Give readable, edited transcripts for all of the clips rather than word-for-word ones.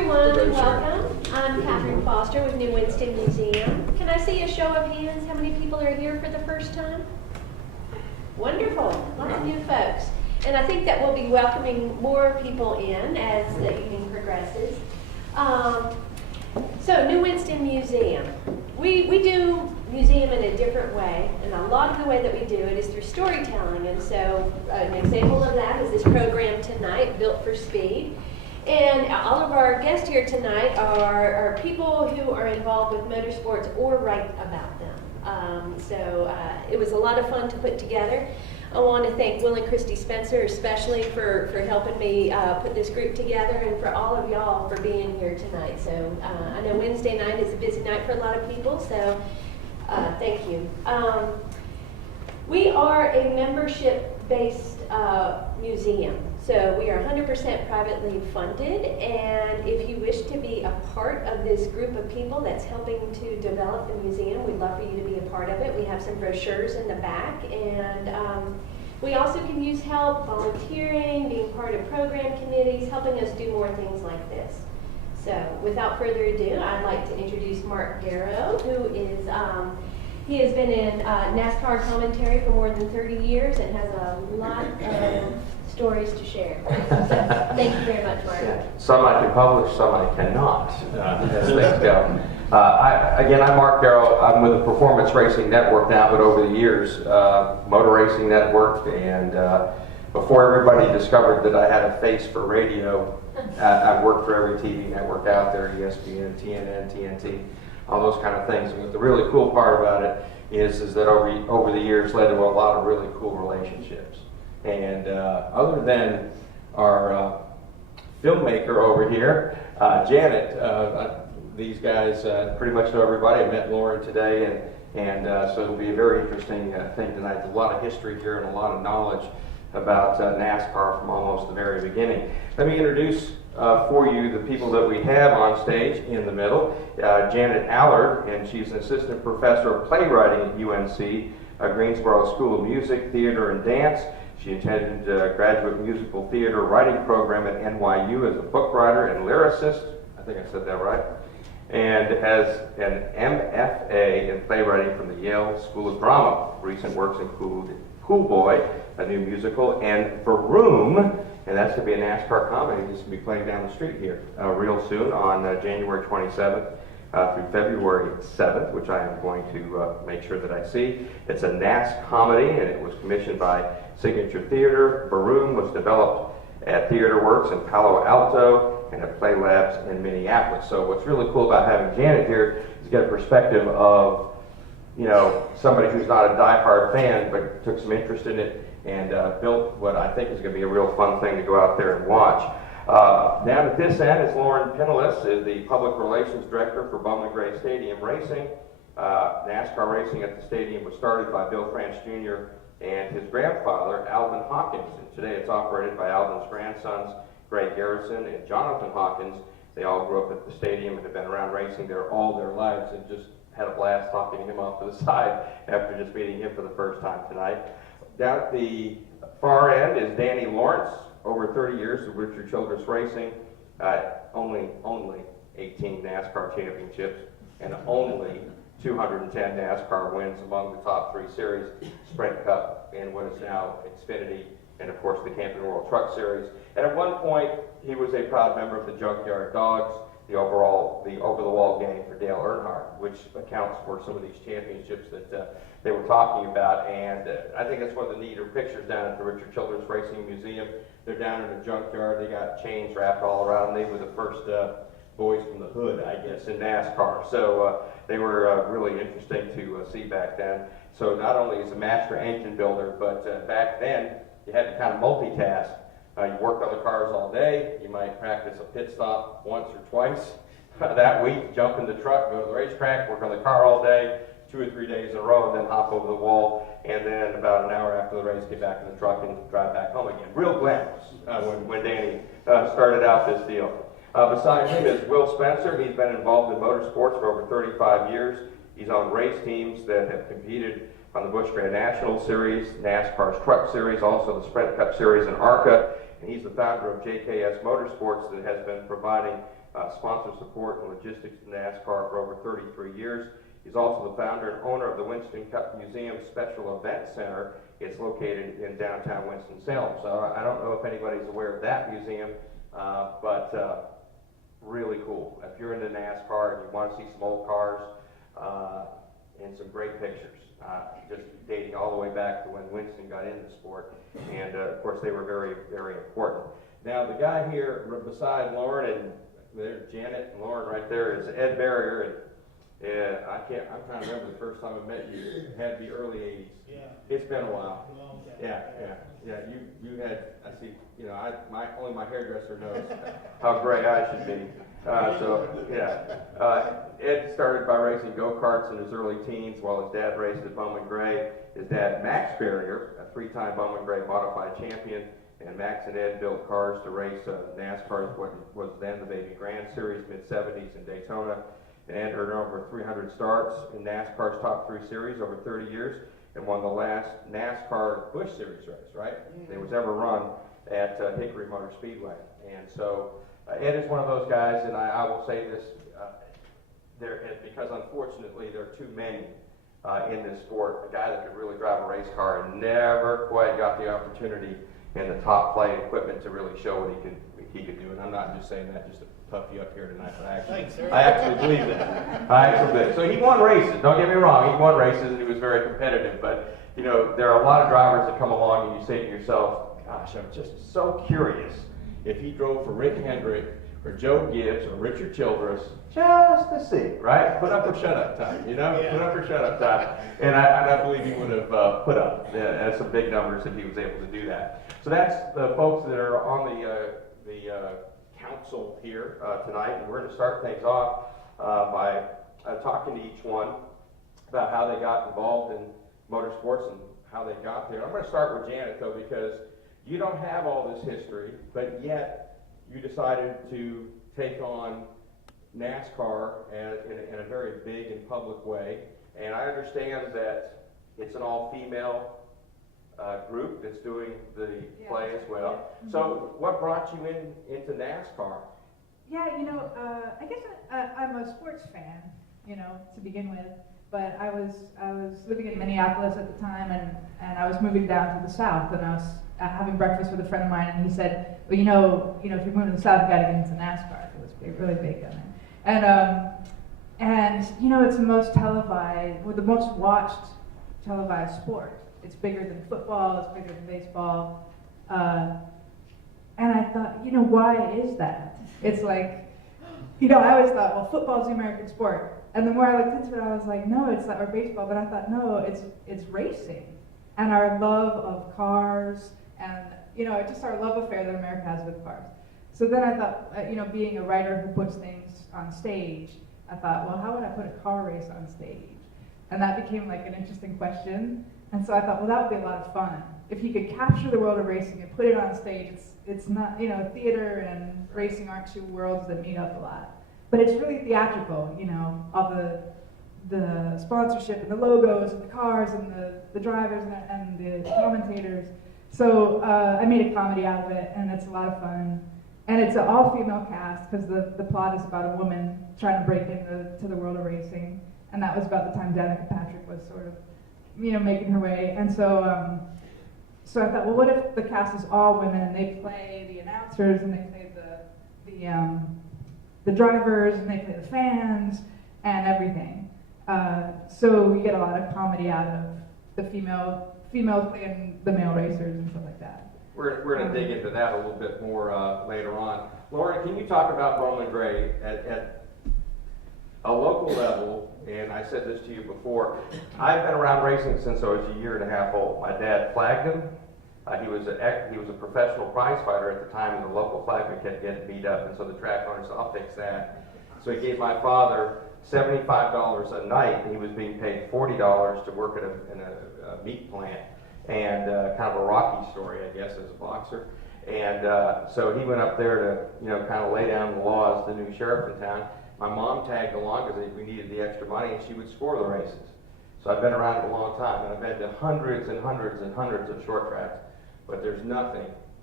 everyone, and welcome. I'm Catherine Foster with New Winston Museum. Can I see a show of hands? How many people are here for the first time? Wonderful, lots of new folks. And I think that we'll be welcoming more people in as the evening progresses. So, New Winston Museum. We do museum in a different way, and a lot of the way that we do it is through storytelling. And so, an example of that is this program tonight, Built for Speed. And all of our guests here tonight are people who are involved with motorsports or write about them. It was a lot of fun to put together. I want to thank Will and Christy Spencer especially for helping me put this group together, and for all of y'all for being here tonight. So I know Wednesday night is a busy night for a lot of people, so thank you. We are a membership-based museum. So we are 100% privately funded, and if you wish to be a part of this group of people that's helping to develop the museum, we'd love for you to be a part of it. We have some brochures in the back, and we also can use help volunteering, being part of program committees, helping us do more things like this. So without further ado, I'd like to introduce Mark Garrow, who is he has been in NASCAR commentary for more than 30 years and has a lot of stories to share. So, thank you very much, Mark. Yeah. Some I can publish, some I cannot, as things go. I'm Mark Garrow. I'm with the Performance Racing Network now, but over the years, Motor Racing Network, and before everybody discovered that I had a face for radio, I've worked for every TV network out there, ESPN, TNN, TNT, all those kind of things. And the really cool part about it is that over the years led to a lot of really cool relationships. And other than our filmmaker over here, Janet, these guys pretty much know everybody. I met Loren today, and so it'll be a very interesting thing tonight. There's a lot of history here and a lot of knowledge about NASCAR from almost the very beginning. Let me introduce for you the people that we have on stage in the middle. Janet Allard, and she's an assistant professor of playwriting at UNC, Greensboro School of Music, Theater, and Dance. She attended a graduate musical theater writing program at NYU as a book writer and lyricist. I think I said that right. And has an MFA in playwriting from the Yale School of Drama. Recent works include Cool Boy, a new musical, and Vrooommm, and that's going to be a NASCAR comedy. This will be playing down the street here real soon on January 27th. Through February 7th, which I am going to make sure that I see. It's a NAScomedy, and it was commissioned by Signature Theater. Vrooommm was developed at Theater Works in Palo Alto and at Play Labs in Minneapolis. So what's really cool about having Janet here is to get a perspective of, you know, somebody who's not a diehard fan but took some interest in it and built what I think is going to be a real fun thing to go out there and watch. Down at this end is Loren Pinilis, is the Public Relations Director for Bowman Gray Stadium Racing. NASCAR racing at the stadium was started by Bill France Jr. and his grandfather, Alvin Hawkins. And today it's operated by Alvin's grandsons, Greg Garrison and Jonathan Hawkins. They all grew up at the stadium and have been around racing there all their lives, and just had a blast talking him off to the side after just meeting him for the first time tonight. Down at the far end is Danny Lawrence. Over 30 years of Richard Childress racing, only 18 NASCAR championships, and only 210 NASCAR wins among the top 3 series, Sprint Cup and what is now Xfinity, and of course the Camping World Truck Series. And at one point, he was a proud member of the Junkyard Dogs, the over-the-wall gang for Dale Earnhardt, which accounts for some of these championships that they were talking about. And I think that's one of the neater pictures down at the Richard Childress Racing Museum. They're down in a junkyard. They got chains wrapped all around them. They were the first boys from the hood, I guess, in NASCAR. So they were really interesting to see back then. So not only is a master engine builder, but back then you had to kind of multitask. You worked on the cars all day. You might practice a pit stop once or twice that week, jump in the truck, go to the racetrack, work on the car all day, 2 or 3 days in a row, and then hop over the wall, and then about an hour after the race, get back in the truck and drive back home again. Real glamorous when Danny started out this deal. Beside him is Will Spencer. He's been involved in motorsports for over 35 years. He's on race teams that have competed on the Busch Grand National Series, NASCAR's Truck Series, also the Sprint Cup Series in ARCA, and he's the founder of JKS Motorsports that has been providing sponsor support and logistics of NASCAR for over 33 years. He's also the founder and owner of the Winston Cup Museum Special Event Center. It's located in downtown Winston-Salem. So I don't know if anybody's aware of that museum, but really cool. If you're into NASCAR and you want to see some old cars and some great pictures, just dating all the way back to when Winston got into the sport. And of course, they were very, very important. Now, the guy here beside Loren, and there's Janet and Loren right there, is Ed Berrier. And I'm trying to remember the first time I met you. It had to be early 80s. Yeah. It's been a while. Yeah. You had, I see, only my hairdresser knows how gray I should be. Ed started by racing go-karts in his early teens while his dad raced at Bowman Gray. His dad, Max Berrier, a three-time Bowman Gray modified champion, and Max and Ed built cars to race NASCAR, what was then the Baby Grand Series, mid-70s in Daytona. And Ed earned over 300 starts in NASCAR's top 3 series over 30 years and won the last NASCAR Busch Series race, right? That was ever run at Hickory Motor Speedway. And so Ed is one of those guys, and I will say this, because unfortunately there are too many in this sport. A guy that could really drive a race car and never quite got the opportunity and the top flight equipment to really show what he could do. And I'm not just saying that just to puff you up here tonight, but I actually believe that. I actually believe it. So he won races. Don't get me wrong. He won races and he was very competitive. But there are a lot of drivers that come along and you say to yourself, "Gosh, I'm just so curious if he drove for Rick Hendrick or Joe Gibbs or Richard Childress just to see, right? Put up or shut up time, Put up or shut up time." And I believe he would have put up some big numbers if he was able to do that. So that's the folks that are on the council here tonight, and we're going to start things off by talking to each one about how they got involved in motorsports and how they got there. I'm going to start with Janet, though, because you don't have all this history, but yet you decided to take on NASCAR in a very big and public way, and I understand that it's an all-female group that's doing the play as well. So what brought you into NASCAR? Yeah, I guess I'm a sports fan, to begin with. But I was living in Minneapolis at the time, and I was moving down to the South, and I was having breakfast with a friend of mine, and he said, "Well, if you're moving to the South, you got to get into NASCAR. It was really big down there." And it's the most televised, or the most watched televised sport. It's bigger than football, it's bigger than baseball. And I thought, why is that? It's like, I always thought, well, football's the American sport. And the more I looked into it, I was like, no, it's not, or baseball. But I thought, no, it's racing. And our love of cars, and, just our love affair that America has with cars. So then I thought, being a writer who puts things on stage, I thought, well, how would I put a car race on stage? And that became like an interesting question. And so I thought, well, that would be a lot of fun. If you could capture the world of racing and put it on stage, it's not, theater and racing aren't two worlds that meet up a lot. But it's really theatrical, all the sponsorship and the logos and the cars and the drivers and the commentators. So I made a comedy out of it, and it's a lot of fun. And it's an all-female cast because the plot is about a woman trying to break into the world of racing. And that was about the time Danica Patrick was sort of making her way. And so I thought, well, what if the cast is all women and they play the announcers and they play the drivers and they play the fans and everything. So we get a lot of comedy out of the females playing the male racers and stuff like that. We're going to dig into that a little bit more later on. Loren, can you talk about Bowman Gray at a local level? And I said this to you before. I've been around racing since I was a year and a half old. My dad flagged him. He was a professional prize fighter at the time, and the local flagman kept getting beat up, and so the track owner said, "I'll fix that." So he gave my father $75 a night, and he was being paid $40 to work in a meat plant, and kind of a rocky story, I guess, as a boxer. And so he went up there to, kind of lay down the law as the new sheriff in town. My mom tagged along because we needed the extra money, and she would score the races. So I've been around it a long time, and I've been to hundreds and hundreds and hundreds of short tracks, but there's nothing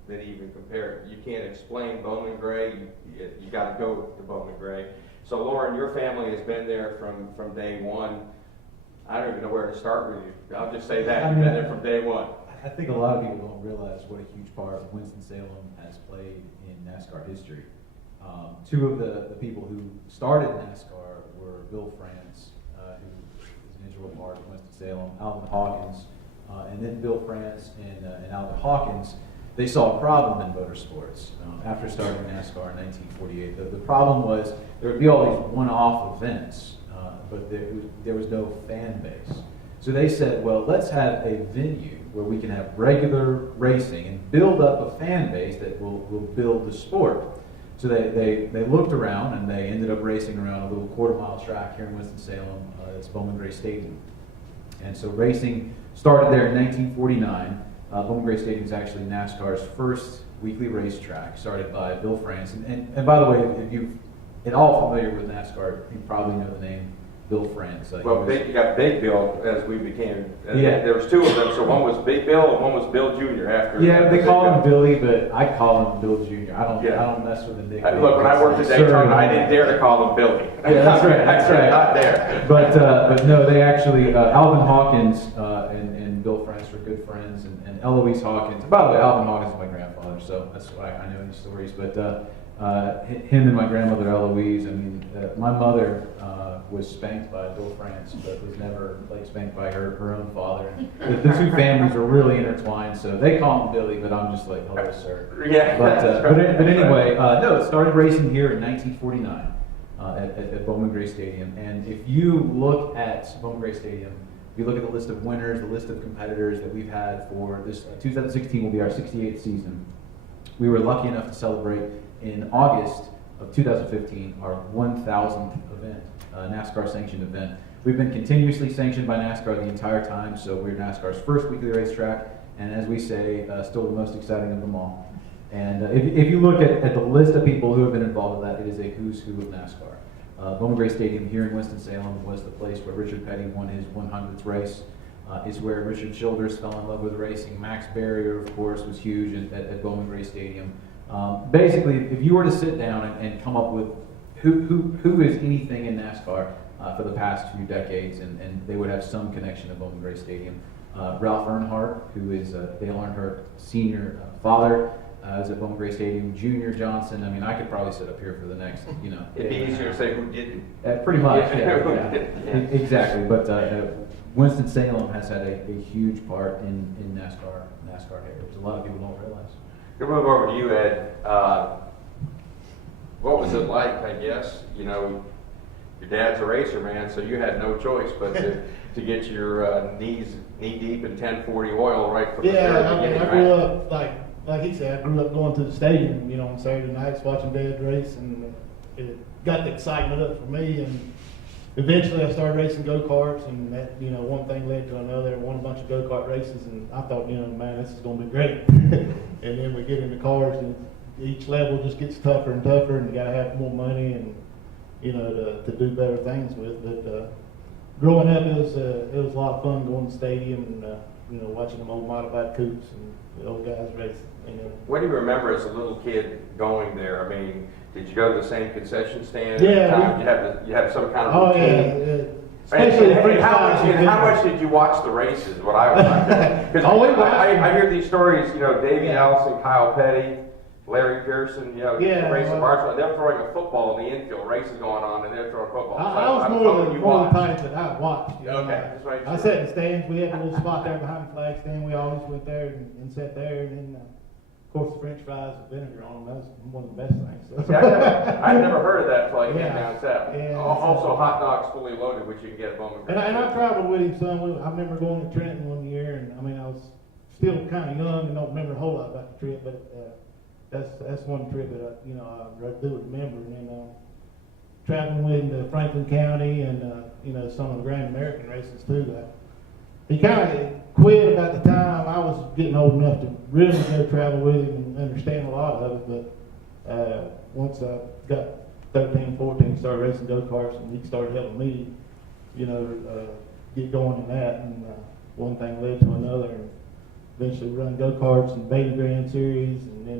that even compare. You can't explain Bowman Gray. You got to go to Bowman Gray. So Loren, your family has been there from day one. I don't even know where to start with you. I'll just say that you've been there from day one. I think a lot of people don't realize what a huge part Winston-Salem has played in NASCAR history. Two of the people who started NASCAR were Bill France, who is an integral part of Winston-Salem, Alvin Hawkins, and then Bill France and Alvin Hawkins. They saw a problem in motorsports after starting NASCAR in 1948. The problem was there would be all these one-off events, but there was no fan base. So they said, well, let's have a venue where we can have regular racing and build up a fan base that will build the sport. So they looked around and they ended up racing around a little quarter-mile track here in Winston-Salem. It's Bowman Gray Stadium. And so racing started there in 1949. Bowman Gray Stadium is actually NASCAR's first weekly racetrack, started by Bill France. And by the way, if you're at all familiar with NASCAR, you probably know the name Bill France. Well, you got Big Bill as we became. Yeah. There was two of them. So one was Big Bill and one was Bill Jr. after. Yeah, they call him Billy, but I call him Bill Jr. I don't mess with the nickname. Look, when I worked at Daytona, I didn't dare to call him Billy. Yeah, that's right. That's right. Not there. But no, they actually Alvin Hawkins and Bill France were good friends, and Eloise Hawkins. By the way, Alvin Hawkins is my grandfather, so that's why I know these stories. But him and my grandmother Eloise. I mean, my mother was spanked by Bill France, but was never like spanked by her own father. And the two families are really intertwined, so they call him Billy, but I'm just like, hello, sir. Yeah. But anyway, no, it started racing here in 1949 at Bowman Gray Stadium. And if you look at Bowman Gray Stadium, if you look at the list of winners, the list of competitors that we've had for this 2016 will be our 68th season. We were lucky enough to celebrate in August of 2015 our 1,000th event, NASCAR sanctioned event. We've been continuously sanctioned by NASCAR the entire time, so we're NASCAR's first weekly racetrack, and as we say, still the most exciting of them all. And if you look at the list of people who have been involved with that, it is a who's who of NASCAR. Bowman Gray Stadium here in Winston-Salem was the place where Richard Petty won his 100th race. It's where Richard Childress fell in love with racing. Max Berrier, of course, was huge at Bowman Gray Stadium. Basically, if you were to sit down and come up with who is anything in NASCAR for the past few decades, and they would have some connection to Bowman Gray Stadium. Ralph Earnhardt, who is Dale Earnhardt Sr. Father, is at Bowman Gray Stadium. Junior Johnson. I mean, I could probably sit up here for the next, It'd be easier to say who didn't. Pretty much, Yeah. yeah. Exactly. But Winston-Salem has had a huge part in NASCAR heritage. A lot of people don't realize. We'll move over to you, Ed. What was it like, I guess? Your dad's a racer, man, so you had no choice but to get your knees knee-deep in 1040 oil right from the very beginning. I grew up, like he said, I grew up going to the stadium, on Saturday nights, watching Dad race, and it got the excitement up for me, and eventually I started racing go-karts, and that, one thing led to another. I won a bunch of go-kart races, and I thought, man, this is going to be great. And then we get in the cars, and each level just gets tougher and tougher, and you got to have more money and, to do better things with. But growing up, it was a lot of fun going to the stadium and, watching them old modified coupes and the old guys race. What do you remember as a little kid going there? I mean, did you go to the same concession stand? Yeah. You had some kind of routine? Yeah. Especially And how much did you watch the races? What I was because I hear these stories. Davey Allison, Kyle Petty, Larry Pearson. Racing Barcelona. They're throwing a football in the infield. Races going on, and they're throwing football. I was more the type that I watched. Okay, that's right. I sat in the stands. We had a little spot there behind the flag stand. We always went there and sat there, and then. Of course, the French fries with vinegar on them, that's one of the best things. See, I've never heard of that play down south. Yeah. Also, hot dogs fully loaded, which you can get at Bowman Gray. And I traveled with him some. I remember going to Trenton one year, and I was still kind of young and don't remember a whole lot about the trip, but that's one trip that I do remember. And then traveling with him to Franklin County and some of the Grand American races too. He kind of quit about the time I was getting old enough to really go travel with him and understand a lot of it. But once I got 13, 14, started racing go-karts, and he started helping me, get going in that. And one thing led to another. And eventually run go-karts and Baby Grand Series and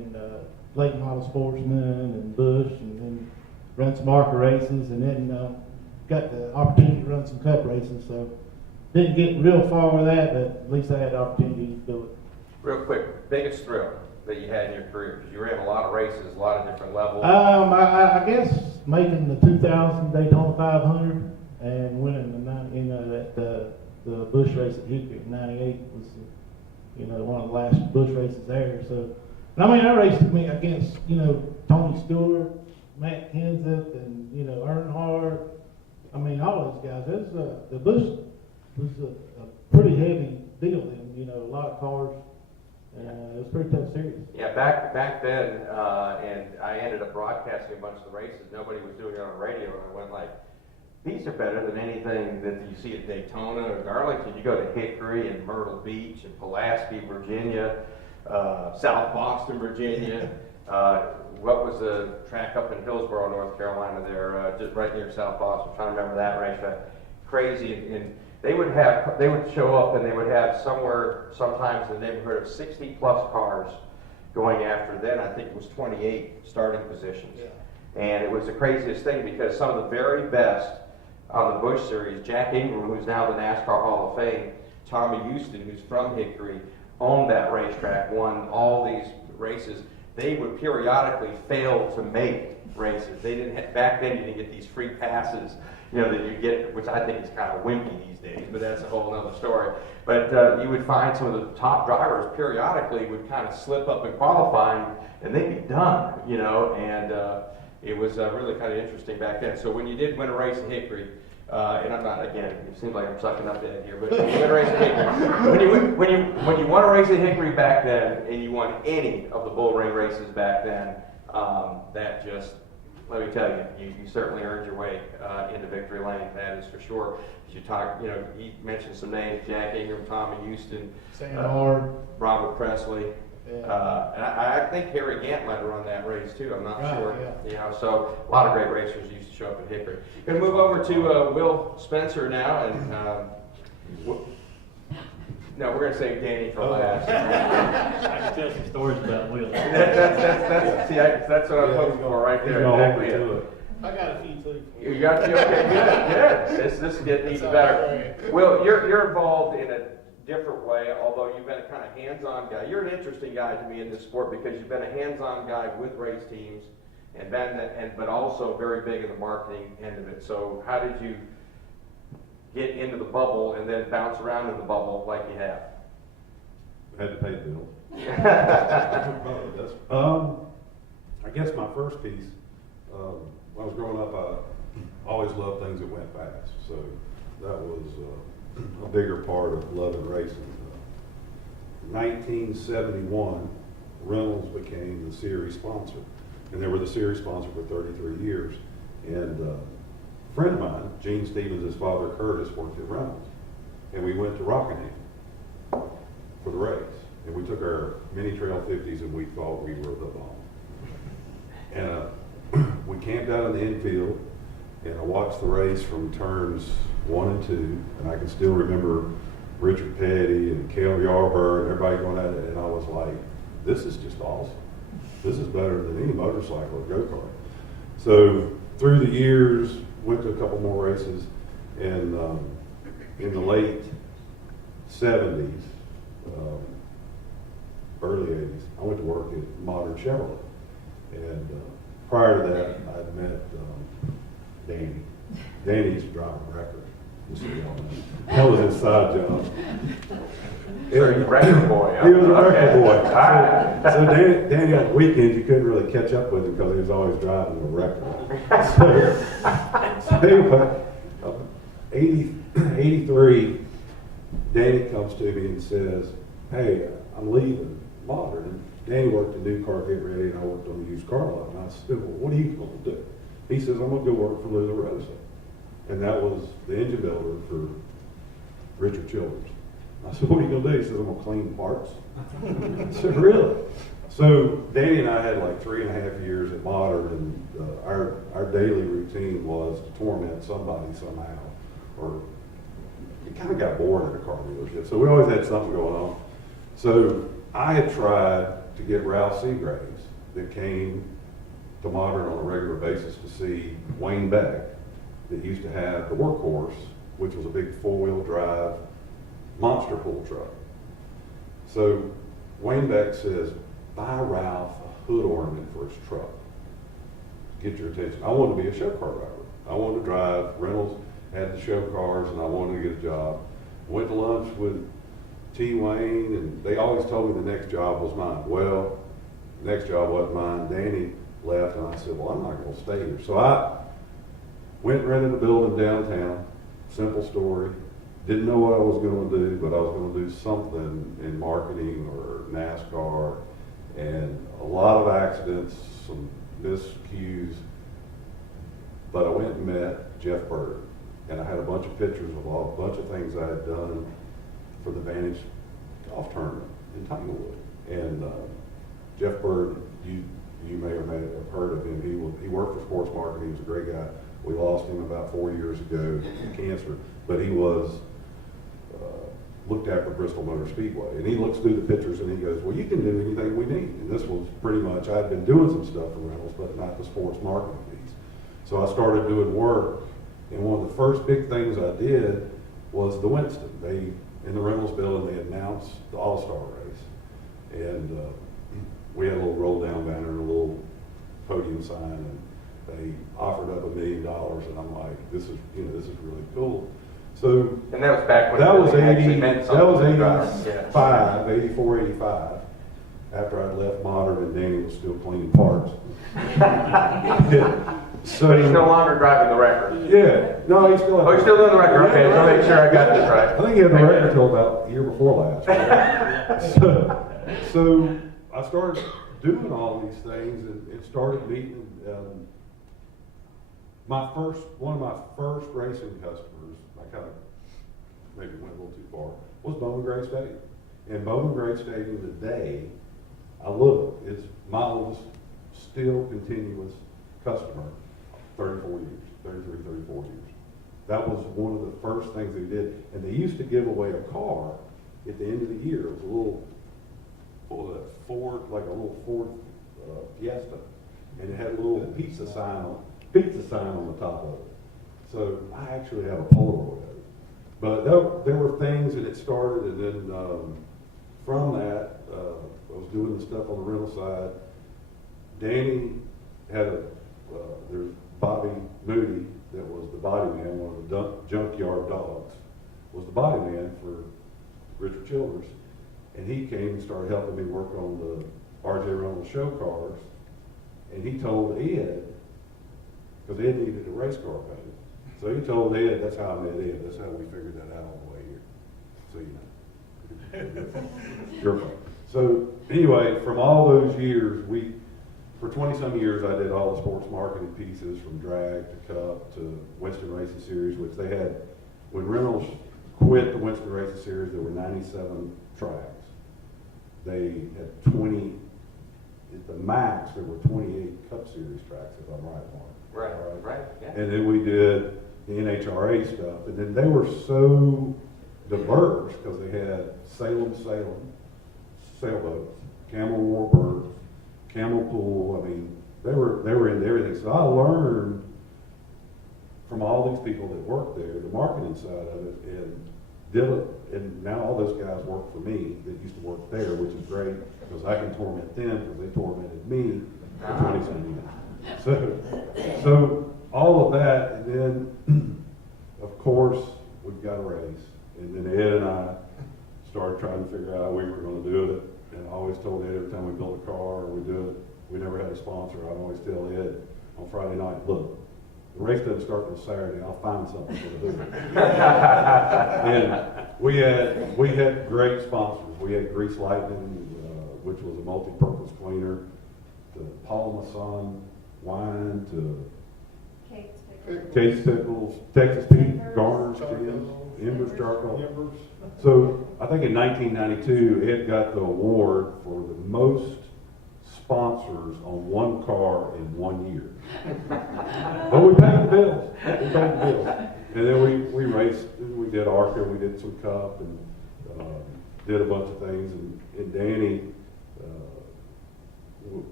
late model sportsman and Bush, and then run some ARCA races, and then got the opportunity to run some cup races. So didn't get real far with that, but at least I had the opportunity to do it. Real quick, biggest thrill that you had in your career? Because you ran a lot of races, a lot of different levels. I guess making the 2000 Daytona 500 and winning the Bush race at Hickory in '98 was, one of the last Bush races there. So, and I mean, I raced against, Tony Stewart, Matt Kenseth, and Earnhardt. I mean, all those guys. The Bush was a pretty heavy deal then. A lot of cars. It was a pretty tough series. Yeah, back then, and I ended up broadcasting a bunch of the races. Nobody was doing it on the radio, and I went like, these are better than anything that you see at Daytona or Darlington. You go to Hickory and Myrtle Beach and Pulaski, Virginia, South Boston, Virginia. What was the track up in Hillsborough, North Carolina there, just right near South Boston? I'm trying to remember that racetrack. Crazy. And they would show up and they would have sometimes in the neighborhood of 60 plus cars going after. Then I think it was 28 starting positions. Yeah. And it was the craziest thing because some of the very best on the Busch Series, Jack Ingram, who's now the NASCAR Hall of Fame, Tommy Houston, who's from Hickory, owned that racetrack, won all these races. They would periodically fail to make races. They didn't back then. You didn't get these free passes, that you get, which I think is kind of wimpy these days. But that's a whole other story. But you would find some of the top drivers periodically would kind of slip up in qualifying, and they'd be done, And it was really kind of interesting back then. So when you did win a race at Hickory, and I'm not, again, it seems like I'm sucking up Ed here, but when you win a race at Hickory, when you won a race at Hickory back then, and you won any of the bull ring races back then, that just, let me tell you, you certainly earned your way into victory lane. That is for sure. As you talk, he mentioned some names: Jack Ingram, Tommy Houston, Sam Allard, Robert Presley. Yeah. And I think Harry Gant might have run that race too. I'm not sure. Yeah. So a lot of great racers used to show up at Hickory. Going to move over to Will Spencer now, and no, we're going to save Danny for last. I can tell some stories about Will. That's what I'm hoping for right there. Exactly it. I got a few too. You got to, okay, good. This is getting even better. Will, you're involved in a different way, although you've been a kind of hands-on guy. You're an interesting guy to me in this sport because you've been a hands-on guy with race teams, but also very big in the marketing end of it. So how did you get into the bubble and then bounce around in the bubble like you have? We had to pay the bill. I guess my first piece, when I was growing up, I always loved things that went fast. So that was a bigger part of loving racing. 1971, Reynolds became the series sponsor. And they were the series sponsor for 33 years. And a friend of mine, Gene Stevens, his father Curtis, worked at Reynolds. And we went to Rockingham for the race. And we took our mini trail 50s and we thought we were the bomb. And we camped out in the infield and I watched the race from turns 1 and 2. And I can still remember Richard Petty and Cale Yarborough and everybody going at it. And I was like, this is just awesome. This is better than any motorcycle or go-kart. So through the years, went to a couple more races, and in the late 70s, early 80s, I went to work at Modern Chevrolet. And prior to that, I'd met Danny. Danny used to drive a record. That was his side job. So he's a record boy. He was a record boy. All right. So Danny on the weekends, you couldn't really catch up with him because he was always driving a record. So anyway, 83, Danny comes to me and says, hey, I'm leaving Modern. And Danny worked in new car get ready and I worked on the used car lot. And I said, well, what are you going to do? He says, I'm going to go work for Lou Rosa. And that was the engine builder for Richard Childress. I said, what are you going to do? He says, I'm going to clean parts. I said, really? So Danny and I had like 3.5 years at Modern, and our daily routine was to torment somebody somehow. Or we kind of got bored at a car dealership. So we always had something going on. So I had tried to get Ralph Seagraves that came to Modern on a regular basis to see Wayne Beck, that used to have the Workhorse, which was a big four-wheel drive monster pull truck. So Wayne Beck says, buy Ralph a hood ornament for his truck. Get your attention. I wanted to be a show car driver. I wanted to drive. Reynolds had the show cars, and I wanted to get a job. Went to lunch with T. Wayne, and they always told me the next job was mine. Well, the next job wasn't mine. Danny left, and I said, well, I'm not going to stay here. So I went and rented a building downtown. Simple story. Didn't know what I was going to do, but I was going to do something in marketing or NASCAR, and a lot of accidents, some miscues. But I went and met Jeff Bird, and I had a bunch of pictures of a bunch of things I had done for the Vantage Golf Tournament in Tanglewood. And Jeff Bird, you may or may have heard of him. He worked for sports marketing. He was a great guy. We lost him about 4 years ago to cancer, but he was looked after Bristol Motor Speedway. And he looks through the pictures and he goes, well, you can do anything we need. And this was pretty much, I'd been doing some stuff for Reynolds, but not the sports marketing piece. So I started doing work, and one of the first big things I did was the Winston. In the Reynolds building, they announced the All-Star race. And we had a little roll-down banner and a little podium sign, and they offered up $1 million, and I'm like, this is really cool. So And that was back when that was it 80, actually meant that was something to drive. 85, 84, 85, after I'd left Modern and Danny was still cleaning parts. So, But he's no longer driving the record. yeah, no, he's still. Oh, you're still doing the record. Okay, so make sure I got this right. I think he had the record until about the year before last. So I started doing all these things, and it started meeting. One of my first racing customers, I kind of maybe went a little too far, was Bowman Gray Stadium. And Bowman Gray Stadium today, I love it. It's my oldest, still continuous customer, 34 years, 33, 34 years. That was one of the first things they did. And they used to give away a car at the end of the year. It was a little Ford Fiesta. And it had a little pizza sign on the top of it. So I actually have a Polaroid of it. But there were things that it started, and then from that, I was doing the stuff on the rental side. Danny had there's Bobby Moody, that was the body man, one of the junkyard dogs, was the body man for Richard Childress. And he came and started helping me work on the R.J. Reynolds show cars. And he told Ed, because Ed needed a race car painted. So he told Ed, that's how I met Ed. That's how we figured that out on the way here. So, your fault. So anyway, from all those years, for 20-some years, I did all the sports marketing pieces, from drag to cup to Winston Racing Series, which they had. When Reynolds quit the Winston Racing Series, there were 97 tracks. They had 20, at the max, there were 28 Cup Series tracks, if I'm right, Mark. Right, yeah. And then we did the NHRA stuff. And then they were so diverse because they had Salem sailboats, Camel Warbirds, Camel Pool. I mean, they were into everything. So I learned from all these people that worked there, the marketing side of it, and did it. And now all those guys work for me that used to work there, which is great because I can torment them because they tormented me for 20-some years. So all of that, and then of course we've got a race, and then Ed and I started trying to figure out how we were going to do it. And I always told Ed every time we build a car or we do it, we never had a sponsor. I'd always tell Ed on Friday night, look, the race doesn't start until Saturday. I'll find something for the hood. And we had great sponsors. We had Grease Lightning, which was a multi-purpose cleaner, to Paul Masson wine, to Kate's Pickles, Texas Pete, Garner's Gin, Embers Charcoal. So I think in 1992, Ed got the award for the most sponsors on one car in 1 year. But we paid the bills. And then we raced, we did ARCA, we did some Cup, and did a bunch of things. And Danny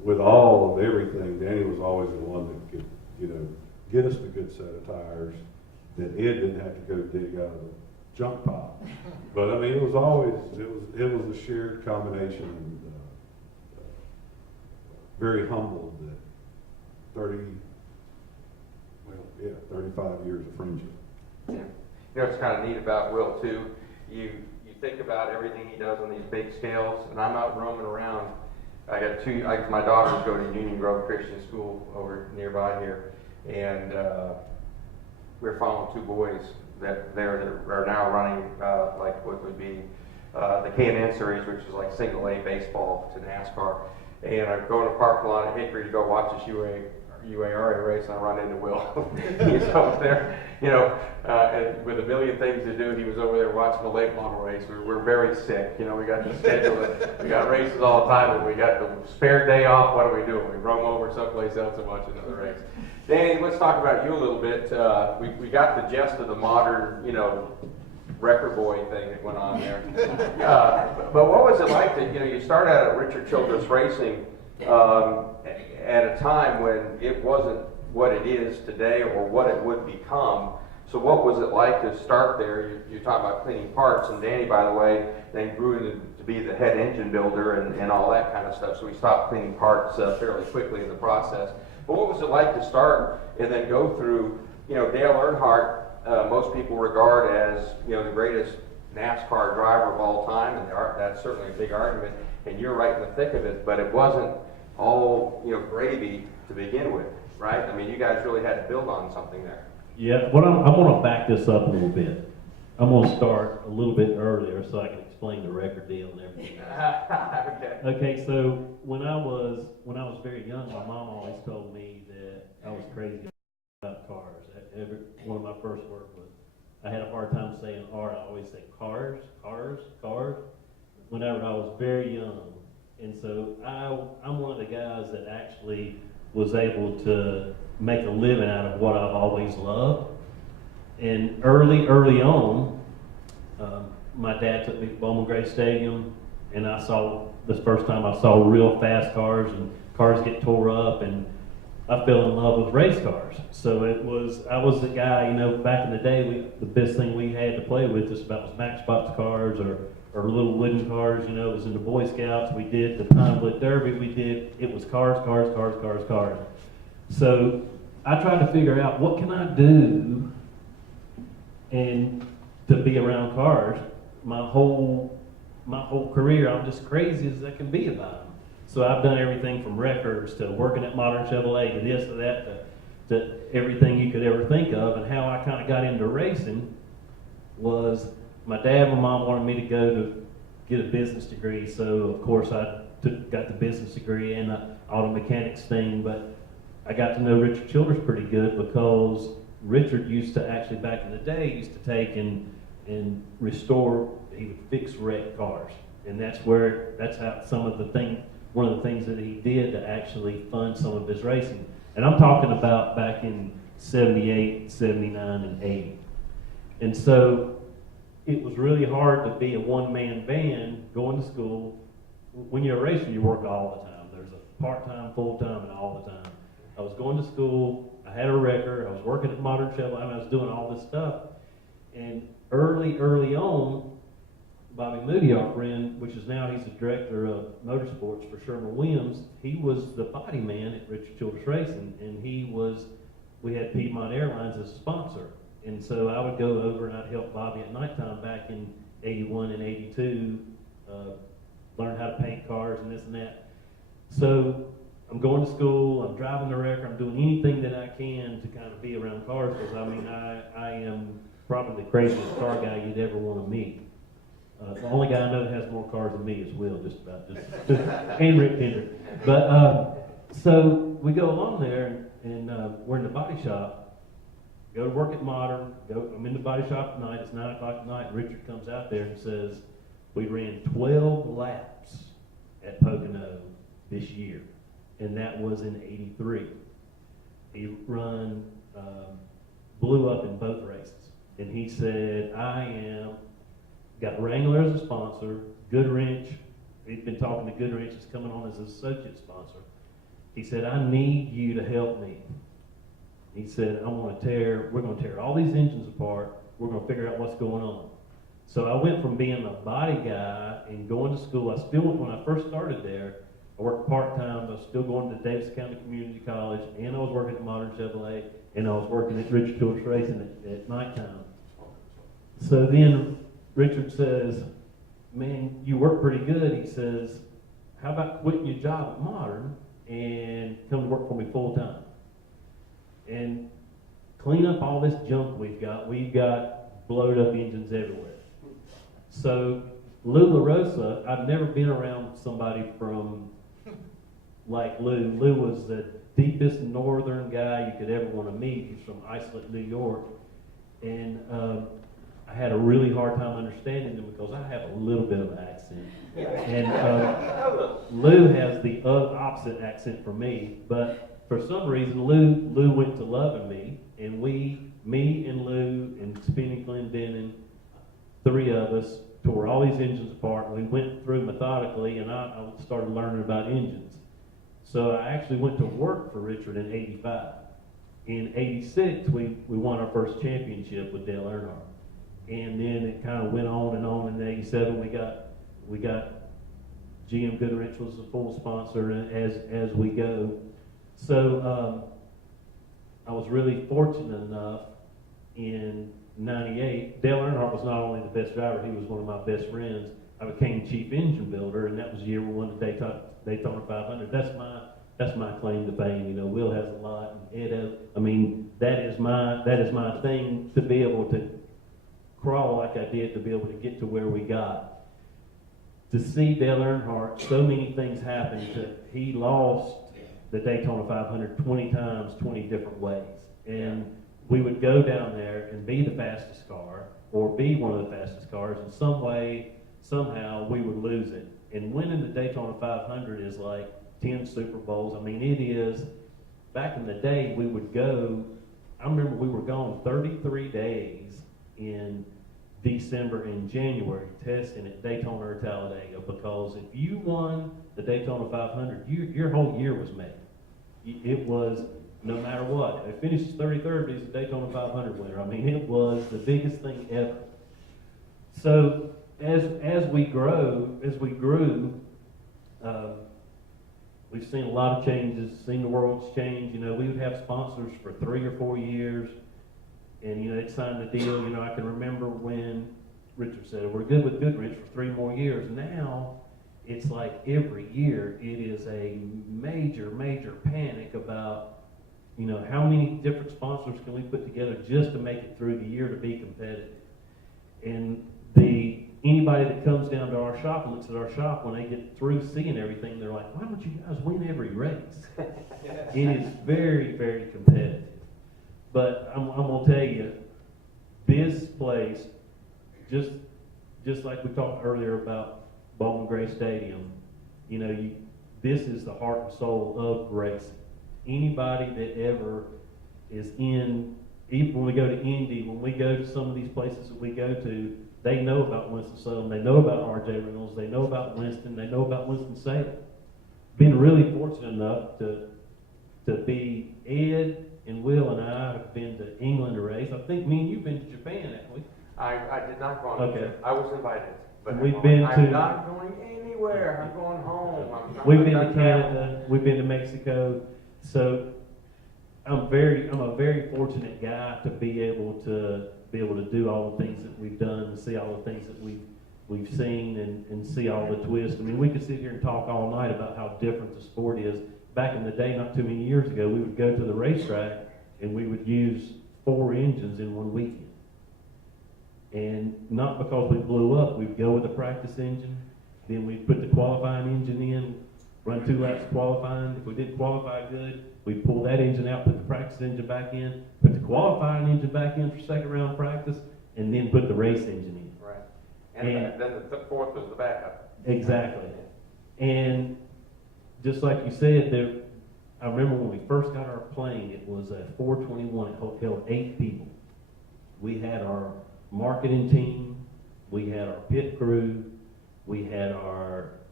with all of everything, Danny was always the one that could, you know, get us the good set of tires that Ed didn't have to go dig out of the junk pile. But I mean, it was always, it was a shared combination, and very humbled that 35 years of friendship. Yeah. You know, it's kind of neat about Will too. You think about everything he does on these big scales, and I'm out roaming around. I got my daughters go to Union Grove Christian School over nearby here, and we're following two boys that are now running like what would be the K&N series, which is like single A baseball to NASCAR. And I go in the parking lot at Hickory to go watch this UARA race, and I run into Will. He's over there, you know, and with a million things to do, he was over there watching the late model race. We're very sick, you know, we got the schedule, we got races all the time, and we got the spare day off. What are we doing? We roam over someplace else and watch another race. Danny, let's talk about you a little bit. We got the gist of the modern, you know, record boy thing that went on there. But what was it like to, you know, you started out at Richard Childress Racing at a time when it wasn't what it is today or what it would become. So what was it like to start there? You're talking about cleaning parts, and Danny, by the way, then grew to be the head engine builder and all that kind of stuff. So we stopped cleaning parts fairly quickly in the process. But what was it like to start and then go through, you know, Dale Earnhardt, most people regard as, you know, the greatest NASCAR driver of all time, and that's certainly a big argument, and you're right in the thick of it, but it wasn't all, you know, gravy to begin with, right? I mean, you guys really had to build on something there. Yeah, what I'm going to back this up a little bit. I'm going to start a little bit earlier so I can explain the record deal and everything. Okay, so when I was very young, my mom always told me that I was crazy about cars. One of my first words was, I had a hard time saying R. I always say cars, whenever I was very young. And so I'm one of the guys that actually was able to make a living out of what I've always loved. And early on, my dad took me to Bowman Gray Stadium, and this first time I saw real fast cars, and cars get tore up, and I fell in love with race cars. So I was the guy, you know, back in the day, the best thing we had to play with just about was Matchbox cars or little wooden cars, you know. It was in the Boy Scouts. We did the Pine Wood Derby. It was cars. So I tried to figure out, what can I do and to be around cars. My whole career, I'm just crazy as I can be about them. So I've done everything from records to working at Modern Chevrolet to this to that to everything you could ever think of. And how I kind of got into racing was my dad and my mom wanted me to go to get a business degree. So of course I got the business degree and the auto mechanics thing. But I got to know Richard Childress pretty good because Richard used to actually, back in the day, used to take and restore, he would fix wrecked cars. And that's how one of the things that he did to actually fund some of his racing. And I'm talking about back in 78, 79, and 80. And so it was really hard to be a one-man band going to school. When you're a racer, you work all the time. There's a part-time, full-time, and all the time. I was going to school, I had a record, I was working at Modern Chevrolet, I was doing all this stuff. And early on, Bobby Moody, our friend, which is now he's the director of motorsports for Sherman-Williams, he was the body man at Richard Childress Racing, and we had Piedmont Airlines as a sponsor. And so I would go over and I'd help Bobby at nighttime back in 81 and 82, learn how to paint cars and this and that. So I'm going to school, I'm driving the wrecker, I'm doing anything that I can to kind of be around cars, because I mean, I am probably the craziest car guy you'd ever want to meet. The only guy I know that has more cars than me is Will, just about, and Rick Hendrick. But so we go along there, and we're in the body shop. Go to work at Modern. I'm in the body shop at night. It's 9 o'clock at night. And Richard comes out there and says, "We ran 12 laps at Pocono this year," and that was in '83. He blew up in both races, and he said, got Wrangler as a sponsor, Goodwrench. He'd been talking to Goodwrench, is coming on as an associate sponsor. He said, I need you to help me. He said, we're going to tear all these engines apart. We're going to figure out what's going on. So I went from being a body guy and going to school. When I first started there, I worked part-time. I was still going to Davis County Community College, and I was working at Modern Chevrolet, and I was working at Richard Childress Racing at nighttime. So then Richard says, man, you work pretty good. He says, how about quitting your job at Modern and come to work for me full-time? And clean up all this junk we've got. We've got blowed up engines everywhere. So Lou LaRosa, I've never been around somebody from like Lou. Lou was the deepest northern guy you could ever want to meet. He's from Islip, New York. And I had a really hard time understanding him because I have a little bit of an accent. And Lou has the opposite accent from me. But for some reason, Lou went to loving me. And me and Lou and Spinny Clendenin, three of us, tore all these engines apart. We went through methodically, and I started learning about engines. So I actually went to work for Richard in '85. In '86, we won our first championship with Dale Earnhardt. And then it kind of went on and on. In '87, we got GM Goodrich was the full sponsor as we go. So I was really fortunate enough in '98. Dale Earnhardt was not only the best driver, he was one of my best friends. I became chief engine builder, and that was the year we won the Daytona 500. That's my claim to fame. You know, Will has a lot, and Ed has. I mean, that is my thing, to be able to crawl like I did, to be able to get to where we got. To see Dale Earnhardt, so many things happened. He lost the Daytona 500 20 times, 20 different ways, and we would go down there and be the fastest car, or be one of the fastest cars, and some way, somehow, we would lose it. And winning the Daytona 500 is like 10 Super Bowls. I mean, it is. Back in the day, we would go. I remember we were gone 33 days in December and January testing at Daytona or Talladega, because if you won the Daytona 500, your whole year was made. It was, no matter what. If it finishes 33rd, he's a Daytona 500 winner. I mean, it was the biggest thing ever. So as we grew, we've seen a lot of changes, seen the world's change. You know, we would have sponsors for 3 or 4 years, and, you know, they'd sign the deal. You know, I can remember when Richard said, we're good with Goodrich for 3 more years. Now, it's like every year it is a major, major panic about, you know, how many different sponsors can we put together just to make it through the year to be competitive. And anybody that comes down to our shop and looks at our shop, when they get through seeing everything, they're like, why don't you guys win every race? It is very, very competitive. But I'm going to tell you, this place, just like we talked earlier about Bowman Gray Stadium, you know, this is the heart and soul of racing. Anybody that ever is in, even when we go to Indy, when we go to some of these places that we go to, they know about Winston-Salem, they know about R.J. Reynolds, they know about Winston, they know about Winston-Salem. Been really fortunate enough to be, Ed and Will and I have been to England to race. I think me and you've been to Japan, haven't we? I did not go on. Okay. I was invited, but I'm not going anywhere. I'm going home. We've been to Canada. We've been to Mexico. So I'm a very fortunate guy to be able to do all the things that we've done, and see all the things that we've seen, and see all the twists. I mean, we could sit here and talk all night about how different the sport is. Back in the day, not too many years ago, we would go to the racetrack and we would use 4 engines in one weekend. And not because we blew up, we'd go with the practice engine, then we'd put the qualifying engine in, run 2 laps qualifying. If we didn't qualify good, we'd pull that engine out, put the practice engine back in, put the qualifying engine back in for second round practice, and then put the race engine in. Right. And then the fourth was the backup. Exactly. And just like you said, I remember when we first got our plane, it was a 421. It held 8 people. We had our marketing team, we had our pit crew, we had our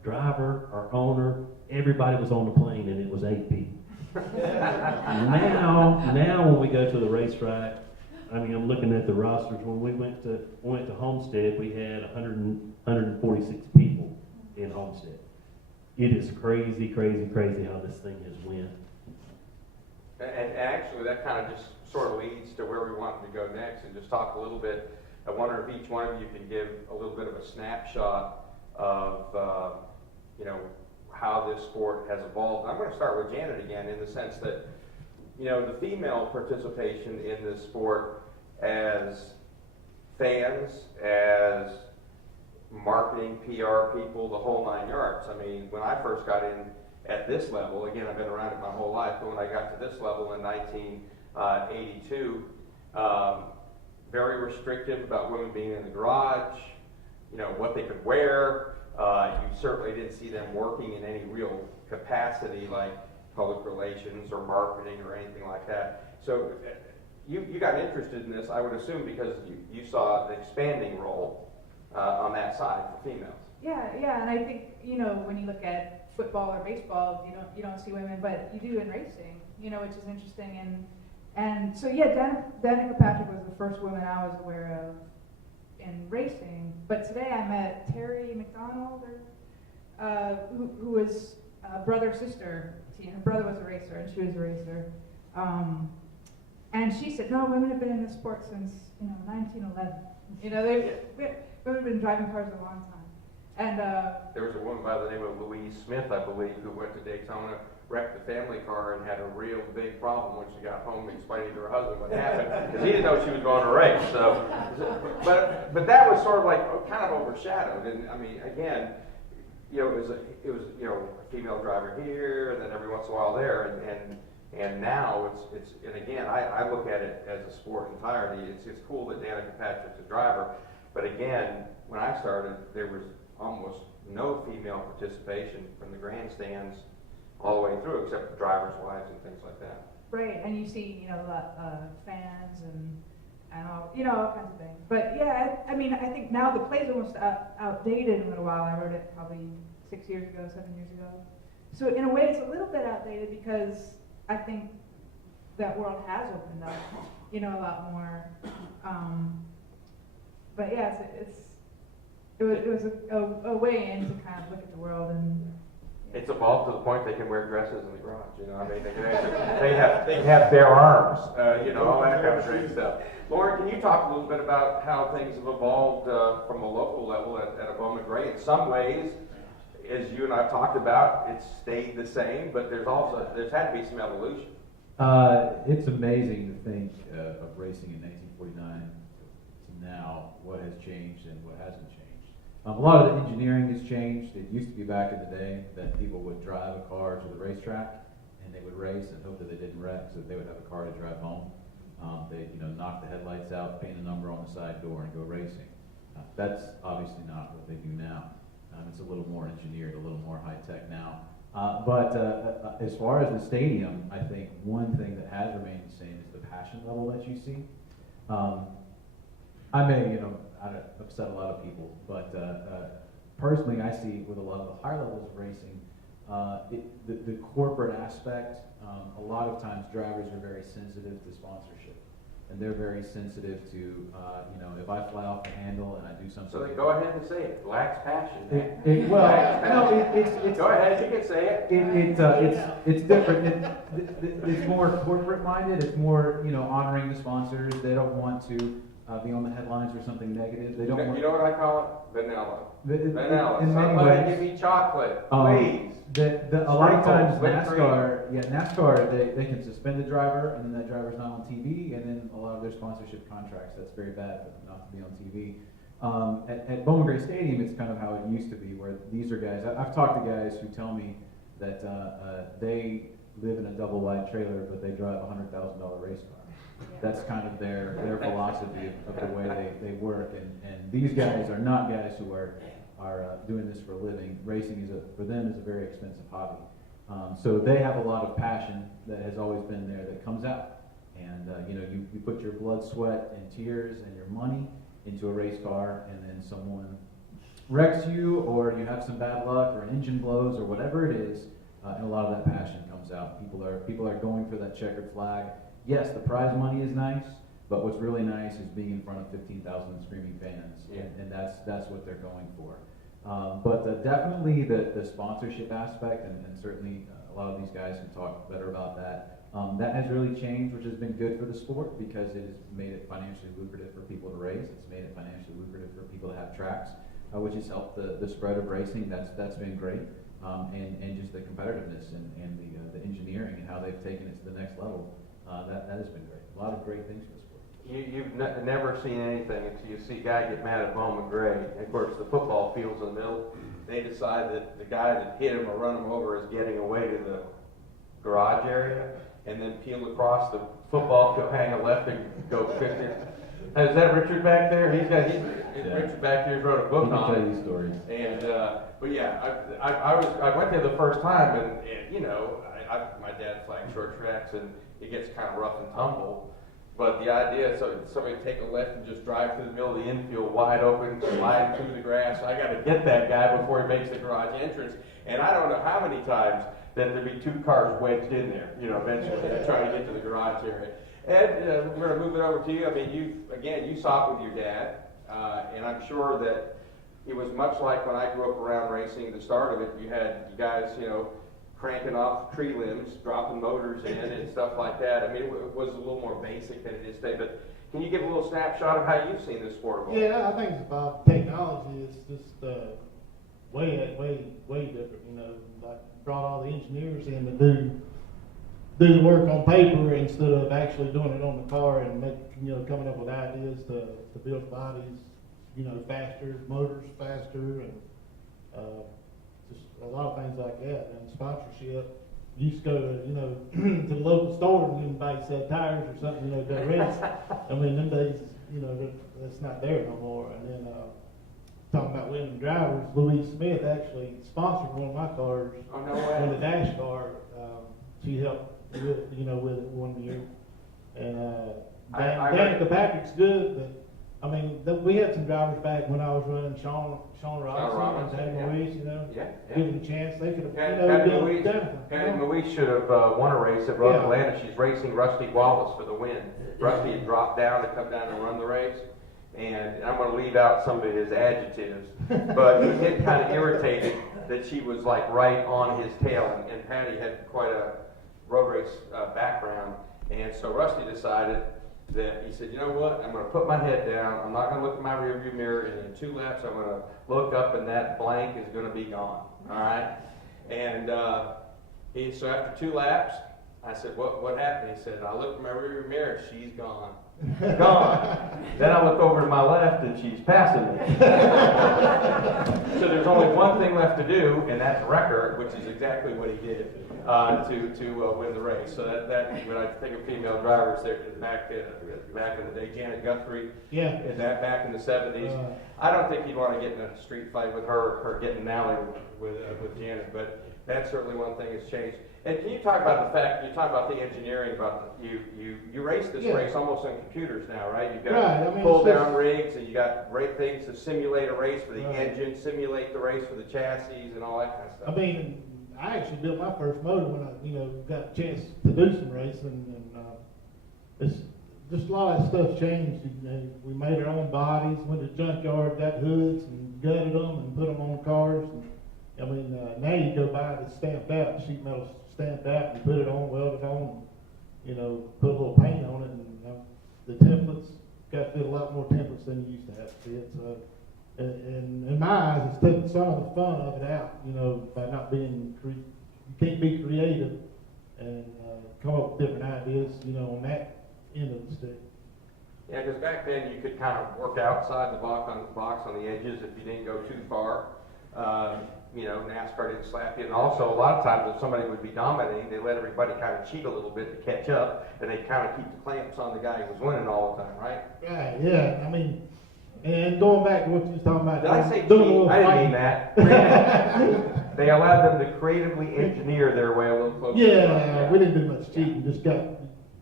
driver, our owner, everybody was on the plane, and it was 8 people. now when we go to the racetrack, I mean, I'm looking at the rosters. When we went to Homestead, we had 146 people in Homestead. It is crazy how this thing has went. And actually, that kind of just sort of leads to where we wanted to go next, and just talk a little bit. I wonder if each one of you can give a little bit of a snapshot of, how this sport has evolved. I'm going to start with Janet again, in the sense that, the female participation in this sport as fans, as marketing, PR people, the whole 9 yards. I mean, when I first got in at this level, again, I've been around it my whole life, but when I got to this level in 1982, very restrictive about women being in the garage, what they could wear. You certainly didn't see them working in any real capacity like public relations or marketing or anything like that. So you got interested in this, I would assume, because you saw an expanding role on that side for females. Yeah, and I think, when you look at football or baseball, you don't see women, but you do in racing, which is interesting. And so Danica Patrick was the first woman I was aware of in racing. But today I met Terry McDonald, who was brother-sister. Her brother was a racer, and she was a racer. And she said, no, women have been in this sport since 1911. Women have been driving cars a long time. And there was a woman by the name of Louise Smith, I believe, who went to Daytona, wrecked the family car, and had a real big problem when she got home explaining to her husband what happened, because he didn't know she was going to race. So, but that was sort of like kind of overshadowed. And I mean, again, it was a female driver here, and then every once in a while there, and now it's and again, I look at it as a sport entirety. It's cool that Danica Patrick's a driver, but again, when I started, there was almost no female participation from the grandstands all the way through, except for drivers' wives and things like that. Right, and you see, fans and all, all kinds of things. But yeah, I think now the play's almost outdated in a little while. I wrote it probably 7 years ago. So in a way, it's a little bit outdated, because I think that world has opened up, a lot more. But yeah, it was a way in to kind of look at the world, and it's evolved to the point they can wear dresses in the garage. I mean, they have bare arms, all that kind of great stuff. Loren, can you talk a little bit about how things have evolved from a local level at a Bowman Gray? In some ways, as you and I have talked about, it's stayed the same, but there's had to be some evolution. It's amazing to think of racing in 1949 to now, what has changed and what hasn't changed. A lot of the engineering has changed. It used to be back in the day that people would drive a car to the racetrack and they would race and hope that they didn't wreck, so that they would have a car to drive home. They knock the headlights out, paint a number on the side door, and go racing. That's obviously not what they do now. It's a little more engineered, a little more high tech now. But as far as the stadium, I think one thing that has remained the same is the passion level that you see. I may, upset a lot of people, but personally, I see with a lot of the higher levels of racing, the corporate aspect. A lot of times, drivers are very sensitive to sponsorship, and they're very sensitive to, if I fly off the handle and I do something. So then go ahead and say it. Lacks passion. It's go ahead. You can say it. It's different. It's more corporate minded. It's more honoring the sponsors. They don't want to be on the headlines for something negative. They don't. You know what I call it? Vanilla. Vanilla. In many Somebody ways. give me chocolate, please. A lot of times NASCAR, they can suspend the driver, and then that driver's not on TV, and then a lot of their sponsorship contracts, that's very bad for them not to be on TV. At Bowman Gray Stadium, it's kind of how it used to be, where these are guys. I've talked to guys who tell me that they live in a double-wide trailer, but they drive a $100,000 race car. That's kind of their philosophy of the way they work, and these guys are not guys who are doing this for a living. Racing for them is a very expensive hobby, so they have a lot of passion that has always been there that comes out, and you put your blood, sweat, and tears and your money into a race car, and then someone wrecks you, or you have some bad luck, or an engine blows, or whatever it is, and a lot of that passion comes out. People are going for that checkered flag. Yes, the prize money is nice, but what's really nice is being in front of 15,000 screaming fans, and that's what they're going for. But definitely the sponsorship aspect, and certainly a lot of these guys can talk better about that. That has really changed, which has been good for the sport because it has made it financially lucrative for people to race. It's made it financially lucrative for people to have tracks, which has helped the spread of racing. That's been great, and just the competitiveness and the engineering and how they've taken it to the next level. That has been great. A lot of great things for the sport. You've never seen anything until you see a guy get mad at Bowman Gray. Of course, the football field's in the middle. They decide that the guy that hit him or run him over is getting away to the garage area, and then peel across the football field, hang a left and go 50. Is that Richard back there? Richard back there wrote a book on tell you stories. And but yeah, I went there the first time, and you know, my dad flagged short tracks, and it gets kind of rough and tumble. But the idea, so somebody take a left and just drive through the middle of the infield wide open, slide through the grass. I got to get that guy before he makes the garage entrance. And I don't know how many times that there'd be 2 cars wedged in there, you know, eventually, trying to get to the garage area. Ed, we're going to move it over to you. I mean, you saw it with your dad, and I'm sure that it was much like when I grew up around racing. The start of it, you guys, you know, cranking off tree limbs, dropping motors in, and stuff like that. I mean, it was a little more basic than it is today. But can you give a little snapshot of how you've seen this sport evolve? Yeah, I think it's about technology. It's just way different. You know, like brought all the engineers in to do the work on paper instead of actually doing it on the car and coming up with ideas to build bodies, you know, faster, motors faster, and just a lot of things like that. And sponsorship. You used to go to, you know, to the local store and anybody sell tires or something, you know, go race. I mean, them days, you know, that's not there no more. And then talking about women drivers, Louise Smith actually sponsored one of my cars. Oh, no way. With a dash car. She helped with it, you know, with it one year. And Danica Patrick's good, but I mean, we had some drivers back when I was running Sean Robinson and Patty Louise, you know, give them a chance. They could have, Patty Louise should have won a race at Road Atlanta. She's racing Rusty Wallace for the win. Rusty had dropped down to come down and run the race. And I'm going to leave out some of his adjectives, but he get kind of irritated that she was like right on his tail, and Patty had quite a road race background, and so Rusty decided that he said, you know what, I'm going to put my head down, I'm not going to look in my rearview mirror, and in 2 laps I'm going to look up and that blank is going to be gone, all right? And so after 2 laps, I said, what happened? He said, I looked in my rearview mirror, she's gone. Gone. Then I look over to my left and she's passing me. So there's only one thing left to do, and that's record, which is exactly what he did to win the race. So that when I think of female drivers, there back in the day, Janet Guthrie, back in the 70s. I don't think you'd want to get in a street fight with her getting an alley with Janet, but that's certainly one thing that's changed. And can you talk about the fact, you talk about the engineering, about you race this race almost on computers now, right? You've got pull down rigs, and you got great things to simulate a race for the engine, simulate the race for the chassis, and all that kind of stuff. I mean, I actually built my first motor when I, got a chance to do some racing, and it's just a lot of stuff changed. We made our own bodies, went to the junkyard, got hoods, and gutted them, and put them on cars. And, I mean, now you go buy the stamped out, sheet metal stamped out, and put it on, weld it on, and, put a little paint on it, and the templates, got to fit a lot more templates than you used to have to fit. So, and in my eyes, it's taking some of the fun of it out, by not being, you can't be creative and come up with different ideas, on that end of the stick. Yeah, because back then you could kind of work outside the box on the edges if you didn't go too far. NASCAR didn't slap you, and also a lot of times if somebody would be dominating, they let everybody kind of cheat a little bit to catch up, and they kind of keep the clamps on the guy who was winning all the time, right? Right, yeah. I mean, and going back to what you was talking about. Did I say cheat? I didn't mean that. They allowed them to creatively engineer their way a little closer. Yeah, we didn't do much cheating. Just got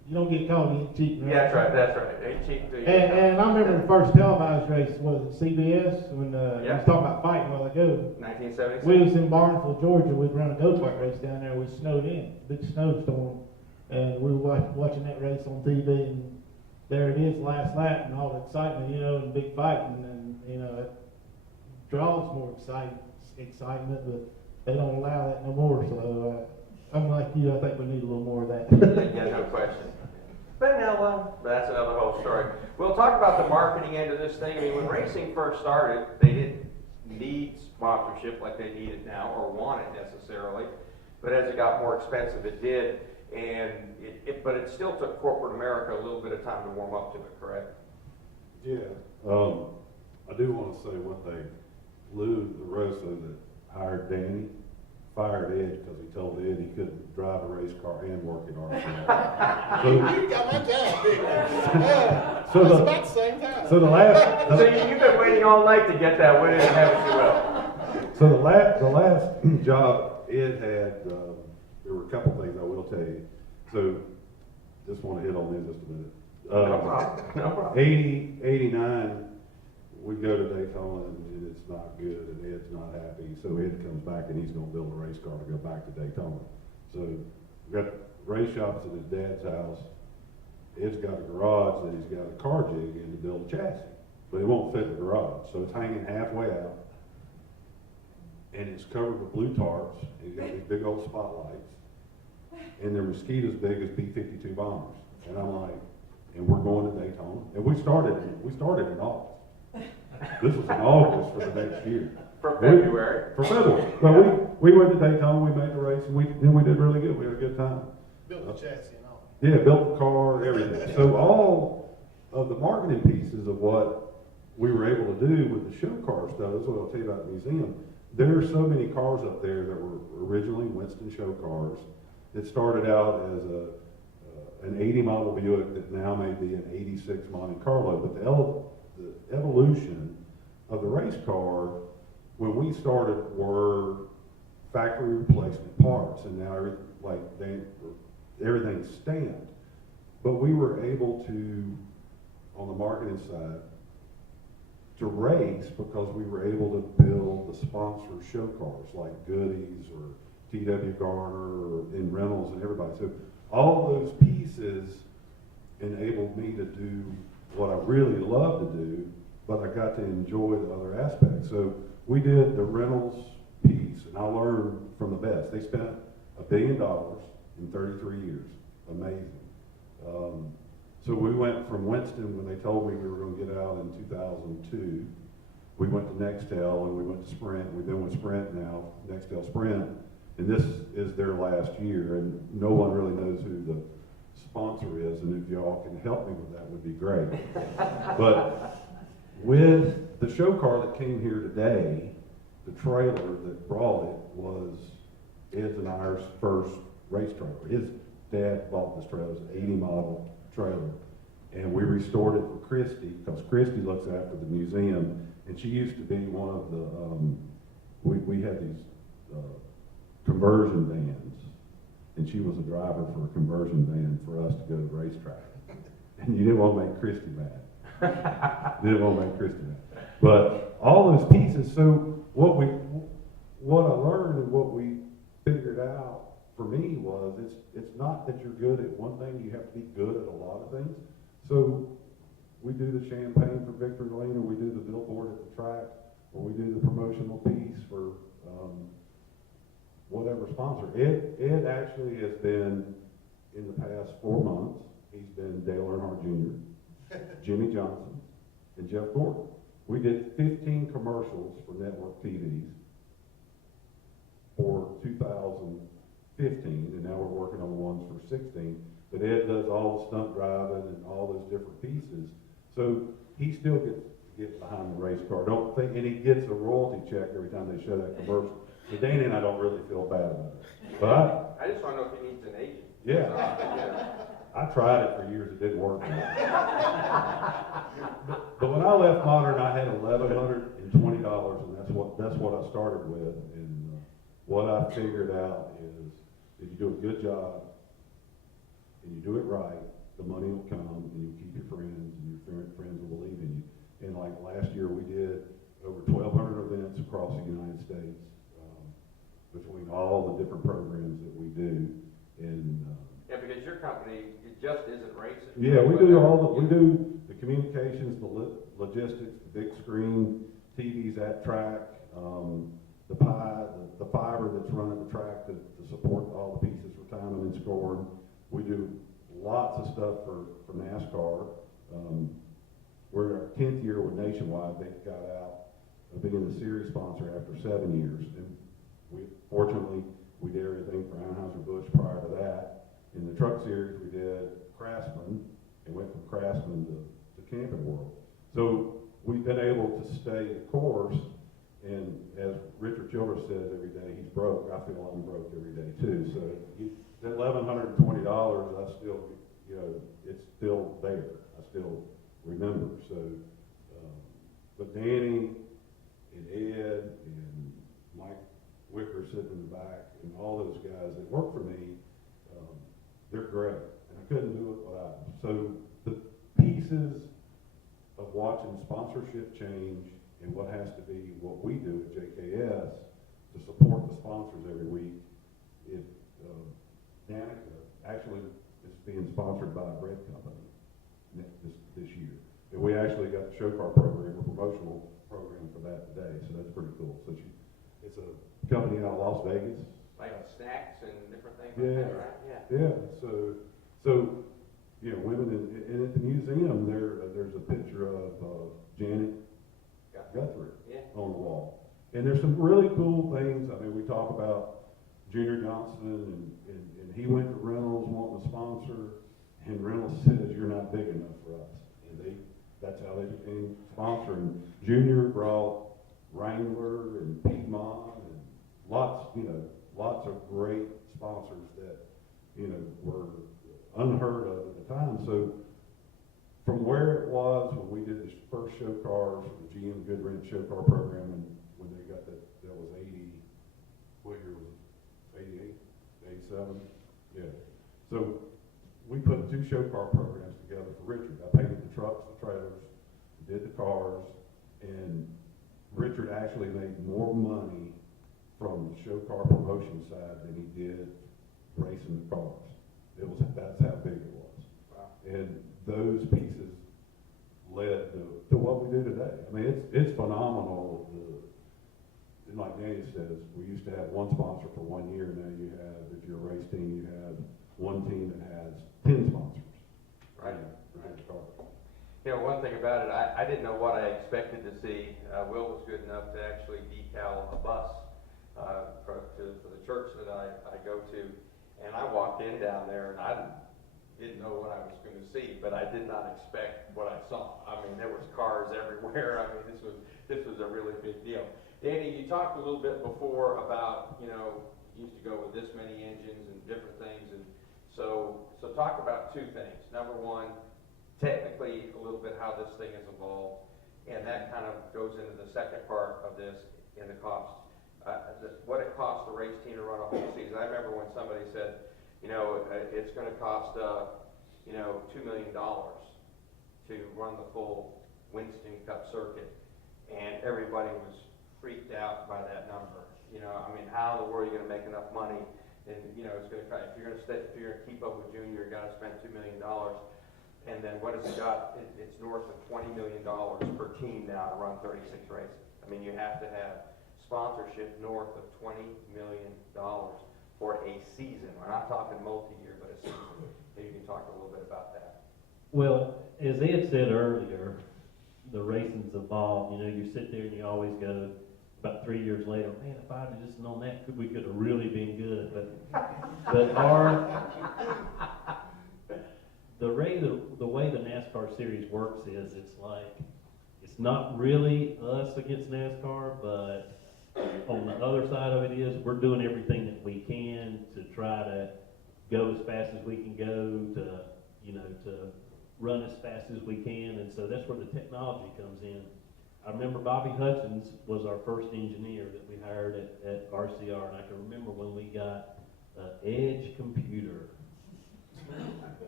you don't get caught, you ain't cheating. Yeah, that's right. Ain't cheap, do you? And I remember the first televised race was at CBS when you Yeah. was talking about fighting a while ago. 1976. We was in Barnesville, Georgia. We'd run a go-kart race down there. We snowed in, big snowstorm, and we were watching that race on TV. And there it is, last lap, and all the excitement, you know, and big fighting, and you know, it draws more excitement, but they don't allow that no more. So I'm like you. I think we need a little more of that. Yeah, no question. But now, that's another whole story. We'll talk about the marketing end of this thing. I mean, when racing first started, they didn't need sponsorship like they need it now, or want it necessarily. But as it got more expensive, it did. And but it still took corporate America a little bit of time to warm up to it, correct? Yeah. I do want to say one thing. Lou DeRosa that hired Danny fired Ed because he told Ed he couldn't drive a race car and work in RCA. You got my job, didn't you? Yeah. So It's the- about the same time. So the last, So you've been waiting all night to get that win, haven't you, Will? So the last job Ed had, there were a couple things I will tell you. So just want to hit on this just a minute. No problem. No problem. 89, we go to Daytona and it's not good and Ed's not happy. So Ed comes back and he's going to build a race car to go back to Daytona. So we got race shops at his dad's house. Ed's got a garage that he's got a car jig in to build a chassis, but it won't fit the garage. So it's hanging halfway out and it's covered with blue tarps. And he's got these big old spotlights and they're mosquitoes big as B-52 bombers. And I'm like, and we're going to Daytona. And we started in August. This was in August for the next year. For February. For February. But we went to Daytona, we made the race, and we did really good. We had a good time. Built the chassis and all. Yeah, built the car, everything. So all of the marketing pieces of what we were able to do with the show car stuff, that's what I'll tell you about the museum. There are so many cars up there that were originally Winston show cars. It started out as an 80 model Buick that now may be an 86 Monte Carlo, but the evolution of the race car when we started were factory replacement parts, and now everything's stamped. But we were able to, on the marketing side, to race because we were able to build the sponsor show cars like Goodies or T.W. Garner or in Reynolds and everybody. So all those pieces enabled me to do what I really love to do, but I got to enjoy the other aspects. So we did the Reynolds piece, and I learned from the best. They spent $1 billion in 33 years. Amazing. So we went from Winston when they told me we were going to get out in 2002. We went to Nextel and we went to Sprint. We've been with Sprint now, Nextel Sprint, and this is their last year. And no one really knows who the sponsor is, and if y'all can help me with that, would be great. But with the show car that came here today, the trailer that brought it was Ed's and I's first race trailer. His dad bought this trailer. It was an 80 model trailer. And we restored it for Christy, because Christy looks after the museum, and she used to be one of the, we had these conversion vans, and she was a driver for a conversion van for us to go to the racetrack. And you didn't want to make Christy mad. You didn't want to make Christy mad. But all those pieces, so what I learned and what we figured out for me was it's not that you're good at one thing, you have to be good at a lot of things. So we do the champagne for Victory Lane, or we do the billboard at the track, or we do the promotional piece for whatever sponsor. Ed actually has been, in the past 4 months, he's been Dale Earnhardt Jr., Jimmy Johnson, and Jeff Gordon. We did 15 commercials for network TVs for 2015, and now we're working on the ones for 16. But Ed does all the stunt driving and all those different pieces. So he still gets behind the race car. Don't think, and he gets a royalty check every time they show that commercial. So Danny and I don't really feel bad about it. But I just want to know if he needs an agent. yeah, I tried it for years. It didn't work. But when I left Modern, I had $1,120, and that's what I started with. And what I figured out is, if you do a good job and you do it right, the money will come, and you'll keep your friends, and your friends will believe in you. And like last year, we did over 1,200 events across the United States, between all the different programs that we do. And Yeah, because your company, it just isn't racing. yeah, we do we do the communications, the logistics, the big screen TVs at track, the fiber that's run at the track to support all the pieces for timing and scoring. We do lots of stuff for NASCAR. We're in our 10th year with Nationwide. They got out of being the series sponsor after 7 years. And fortunately, we did everything for Anheuser-Busch prior to that. In the truck series, we did Craftsman, and went from Craftsman to Camping World. So we've been able to stay the course, and as Richard Childress says every day, he's broke. I feel I'm broke every day too. So that $1,120, I still, it's still there. I still remember. So, but Danny and Ed and Mike Wicker sitting in the back, and all those guys that work for me, they're great, and I couldn't do it without them. So the pieces of watching sponsorship change and what has to be what we do at JKS to support the sponsors every week. Danica actually is being sponsored by a bread company this year. And we actually got the show car program, a promotional program for that today, so that's pretty cool. So it's a company out of Las Vegas. Like snacks and different things Yeah. like that, right? Yeah. Yeah, so women and at the museum there's a picture of Janet Allard Yeah. on the wall. And there's some really cool things. I mean, we talk about Junior Johnson and he went to Reynolds wanting a sponsor, and Reynolds says, "You're not big enough for us." And that's how they became sponsor. And Junior brought Wrangler and Piedmont and lots of great sponsors that, were unheard of at the time. So from where it was when we did the first show cars, the GM Goodwrench show car program, and when they got that was 80, what year was it? 88, 87? Yeah. So we put 2 show car programs together for Richard. I painted the trucks, the trailers, did the cars, and Richard actually made more money from the show car promotion side than he did racing the cars. That's how big it was. Wow. And those pieces led to what we do today. I mean, it's phenomenal. And like Danny says, we used to have one sponsor for 1 year. Now you have, if you're a race team, you have one team that has 10 sponsors. Right. For each car. One thing about it, I didn't know what I expected to see. Will was good enough to actually decal a bus for the church that I go to, and I walked in down there, and I didn't know what I was going to see, but I did not expect what I saw. I mean, there was cars everywhere. I mean, this was a really big deal. Danny, you talked a little bit before about, you used to go with this many engines and different things, and so talk about 2 things. Number one, technically a little bit how this thing has evolved, and that kind of goes into the second part of this in the cost. What it costs the race team to run a whole season. I remember when somebody said, it's going to cost, $2 million to run the full Winston Cup circuit, and everybody was freaked out by that number. How in the world are you going to make enough money? And it's going to if you're going to keep up with Junior, you got to spend $2 million. And then what has it got? It's north of $20 million per team now to run 36 races. I mean, you have to have sponsorship north of $20 million for a season. We're not talking multi-year, but a season. Maybe you can talk a little bit about that. Well, as Ed said earlier, the racing's evolved. You sit there and you always go, about 3 years later, man, if I'd have just known that, we could have really been good. But the way the NASCAR series works is it's not really us against NASCAR, but on the other side of it is we're doing everything that we can to try to go as fast as we can go, to run as fast as we can, and so that's where the technology comes in. I remember Bobby Hutchins was our first engineer that we hired at RCR, and I can remember when we got an Edge computer.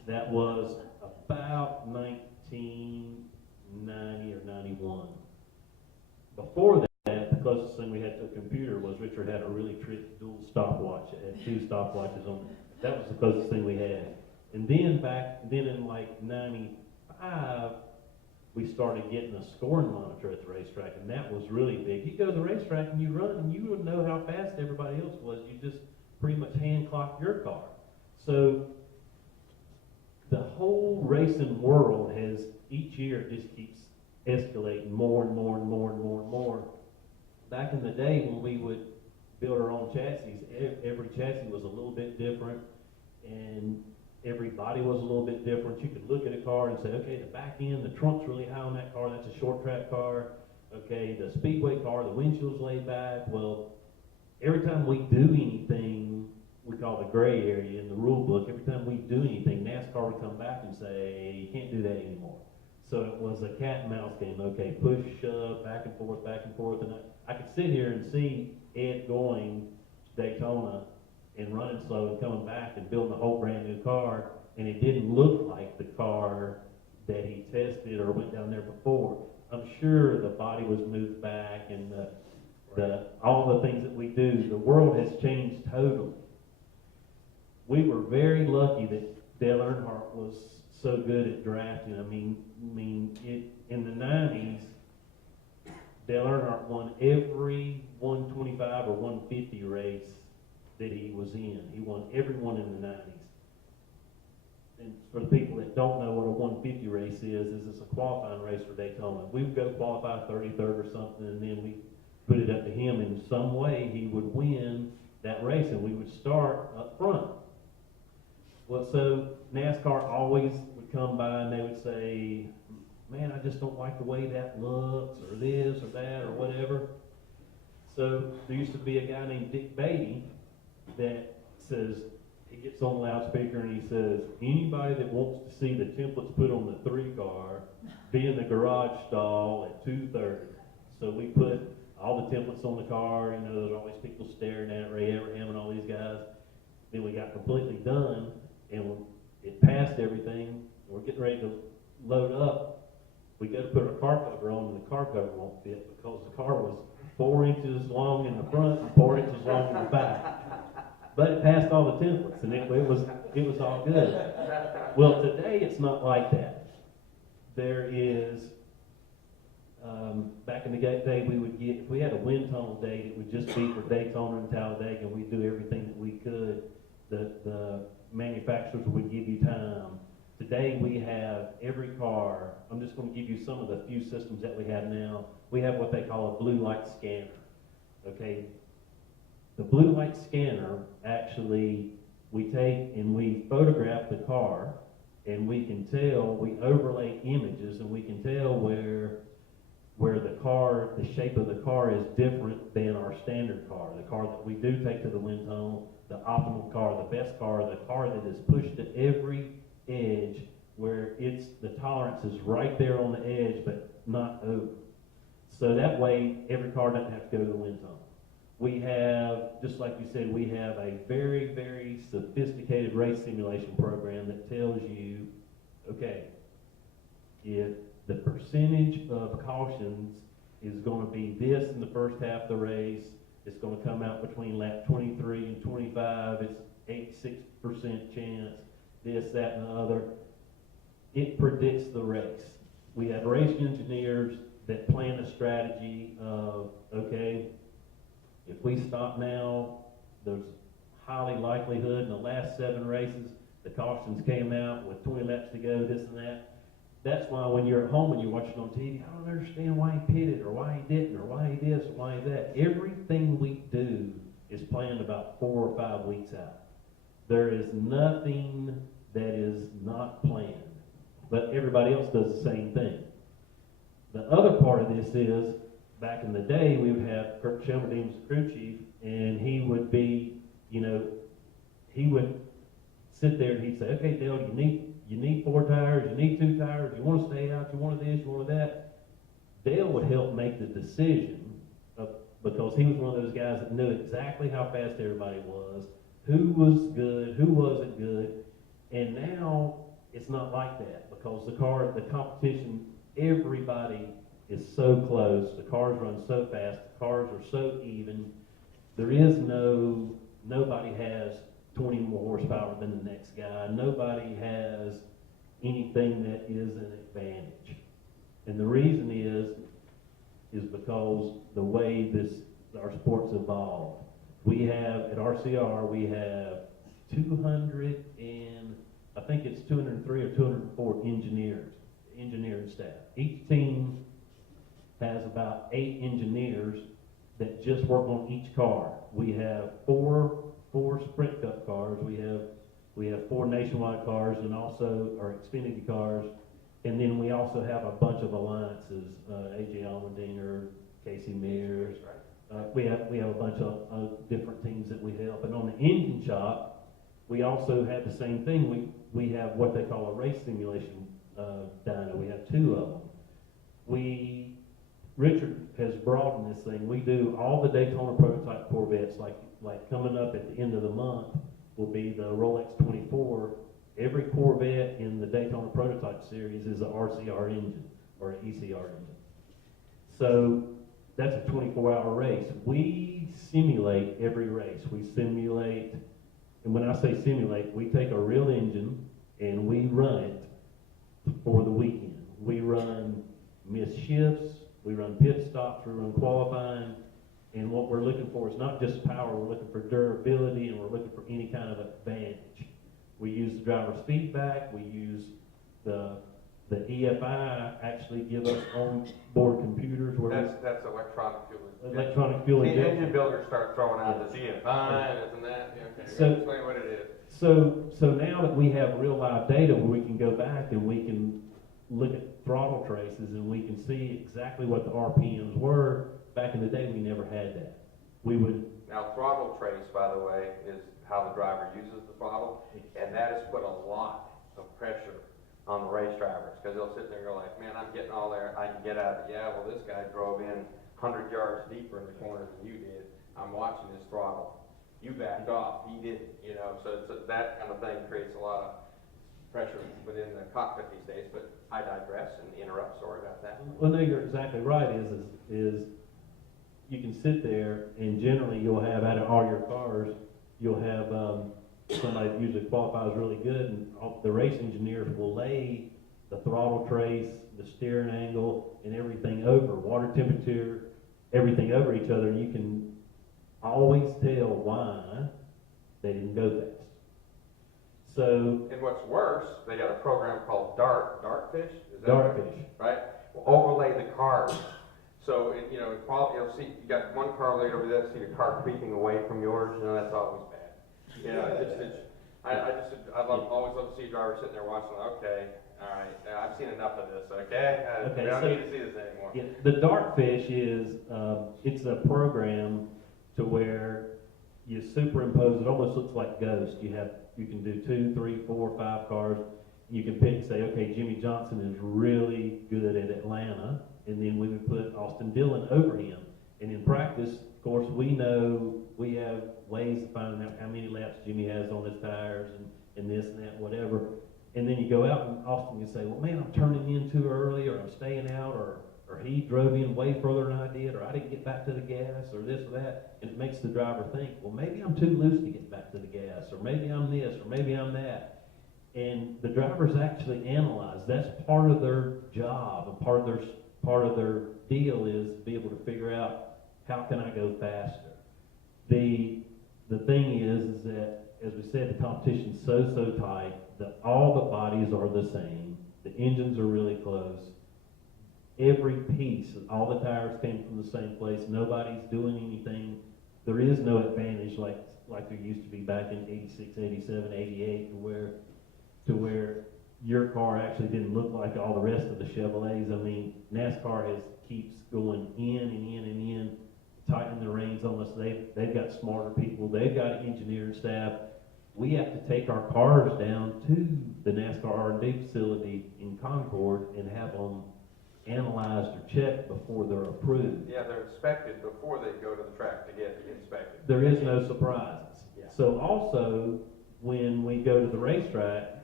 That was about 1990 or 91. Before that, the closest thing we had to a computer was Richard had a really tricky dual stopwatch. It had 2 stopwatches on it. That was the closest thing we had. And then in like 95, we started getting a scoring monitor at the racetrack, and that was really big. You go to the racetrack and you run, and you wouldn't know how fast everybody else was. You just pretty much hand clock your car. So the whole racing world has, each year, just keeps escalating more and more and more and more and more. Back in the day when we would build our own chassis, every chassis was a little bit different, and every body was a little bit different. You could look at a car and say, okay, the back end, the trunk's really high on that car, that's a short track car. Okay, the speedway car, the windshield's laid back. Well, every time we do anything, we call the gray area in the rule book, every time we do anything, NASCAR would come back and say, you can't do that anymore. So it was a cat and mouse game. Okay, push, shove, back and forth, and I could sit here and see Ed going Daytona and running slow and coming back and building a whole brand new car, and it didn't look like the car that he tested or went down there before. I'm sure the body was moved back and all the things that we do. The world has changed totally. We were very lucky that Dale Earnhardt was so good at drafting. I mean, in the 90s, Dale Earnhardt won every 125 or 150 race that he was in. He won every one in the 90s. And for the people that don't know what a 150 race is it's a qualifying race for Daytona. We would go qualify 33rd or something, and then we put it up to him in some way he would win that race, and we would start up front. Well, so NASCAR always would come by and they would say, man, I just don't like the way that looks, or this or that or whatever. So there used to be a guy named Dick Beatty that says, he gets on the loudspeaker and he says, anybody that wants to see the templates put on the 3 car, be in the garage stall at 2:30. So we put all the templates on the car. You know, there's always people staring at it, Ray Abraham and all these guys. Then we got completely done, and it passed everything. We're getting ready to load up. We go to put our car cover on, and the car cover won't fit because the car was 4 inches long in the front and 4 inches long in the back. But it passed all the templates, and it was all good. Well, today it's not like that. There is, back in the day, we would get, if we had a wind tunnel date, it would just be for Daytona and Talladega, and we'd do everything that we could. The manufacturers would give you time. Today we have every car. I'm just going to give you some of the few systems that we have now. We have what they call a blue light scanner. Okay, the blue light scanner, actually, we take and we photograph the car, and we can tell, we overlay images, and we can tell where the car, the shape of the car is different than our standard car. The car that we do take to the wind tunnel, the optimal car, the best car, the car that is pushed to every edge where the tolerance is right there on the edge but not over. So that way every car doesn't have to go to the wind tunnel. We have, just like you said, we have a very, very sophisticated race simulation program that tells you, okay, if the percentage of cautions is going to be this in the first half of the race, it's going to come out between lap 23 and 25, it's 86% chance, this, that, and the other. It predicts the race. We have race engineers that plan a strategy of, okay, if we stop now, there's highly likelihood in the last 7 races, the cautions came out with 20 laps to go, this and that. That's why when you're at home and you're watching on TV, I don't understand why he pitted, or why he didn't, or why he this, or why he that. Everything we do is planned about 4 or 5 weeks out. There is nothing that is not planned, but everybody else does the same thing. The other part of this is, back in the day, we would have Kirk Shelmerdine was the crew chief, and he would be, he would sit there and he'd say, okay, Dale, you need 4 tires, you need 2 tires, you want to stay out, you want this, you want that. Dale would help make the decision because he was one of those guys that knew exactly how fast everybody was, who was good, who wasn't good. And now it's not like that, because the competition, everybody is so close, the cars run so fast, the cars are so even. There is nobody has 20 more horsepower than the next guy. Nobody has anything that is an advantage. And the reason is because the way our sports evolve. We have, at RCR, we have 203 or 204 engineering staff. Each team has about 8 engineers that just work on each car. We have four Sprint Cup cars. We have 4 nationwide cars, and also our Xfinity cars. And then we also have a bunch of alliances, AJ Allmendinger, Casey Mears. We have a bunch of different teams that we help. And on the engine shop, we also have the same thing. We have what they call a race simulation dyno. We have 2 of them. Richard has broadened this thing. We do all the Daytona prototype Corvettes, like coming up at the end of the month will be the Rolex 24. Every Corvette in the Daytona prototype series is an RCR engine or an ECR engine. So that's a 24-hour race. We simulate every race. We simulate, and when I say simulate, we take a real engine and we run it for the weekend. We run missed shifts, we run pit stops, we run qualifying, and what we're looking for is not just power, we're looking for durability, and we're looking for any kind of advantage. We use the driver's feedback, we use the EFI actually give us on-board computers where That's electronic fuel. electronic fuel The injection. engine builders start throwing out the CFI and isn't that? Yeah, okay, So- explain what it is. So now that we have real live data where we can go back and we can look at throttle traces and we can see exactly what the RPMs were, back in the day we never had that. We would, Now, throttle trace, by the way, is how the driver uses the throttle, and that has put a lot of pressure on the race drivers, because they'll sit there and go like, man, I'm getting all there, I can get out of it. Yeah, well, this guy drove in 100 yards deeper in the corner than you did. I'm watching his throttle. You backed off, he didn't, so that kind of thing creates a lot of pressure within the cockpit these days, but I digress and interrupt, sorry about that. well, no, you're exactly right, is you can sit there and generally you'll have out of all your cars, you'll have somebody that usually qualifies really good, and the race engineers will lay the throttle trace, the steering angle, and everything over, water temperature, everything over each other, and you can always tell why they didn't go fast. So, And what's worse, they got a program called Dartfish, is that Dartfish. right? Will overlay the cars. So, you'll see, you got one car laid over there, see the car creeping away from yours, that's always bad. Always love to see a driver sitting there watching, okay, all right, I've seen enough of this, okay? Okay, We don't so- need to see this anymore. yeah, the Dartfish is, it's a program to where you superimpose, it almost looks like Ghost. You can do 2, 3, 4, 5 cars. You can pick, say, okay, Jimmy Johnson is really good at Atlanta, and then we would put Austin Dillon over him. And in practice, of course, we know we have ways of finding out how many laps Jimmy has on his tires and this and that, whatever. And then you go out and Austin can say, well, man, I'm turning in too early, or I'm staying out, or he drove in way further than I did, or I didn't get back to the gas, or this or that. And it makes the driver think, well, maybe I'm too loose to get back to the gas, or maybe I'm this, or maybe I'm that. And the drivers actually analyze. That's part of their job, and part of their deal is to be able to figure out, how can I go faster? The thing is that, as we said, the competition's so tight that all the bodies are the same. The engines are really close. Every piece, all the tires came from the same place. Nobody's doing anything. There is no advantage like there used to be back in 86, 87, 88, to where your car actually didn't look like all the rest of the Chevrolets. I mean, NASCAR keeps going in and in and in, tightening the reins on us. They've got smarter people. They've got engineering staff. We have to take our cars down to the NASCAR R&D facility in Concord and have them analyzed or checked before they're approved. Yeah, they're inspected before they go to the track to get inspected. There is no surprises. Yeah. So also, when we go to the racetrack,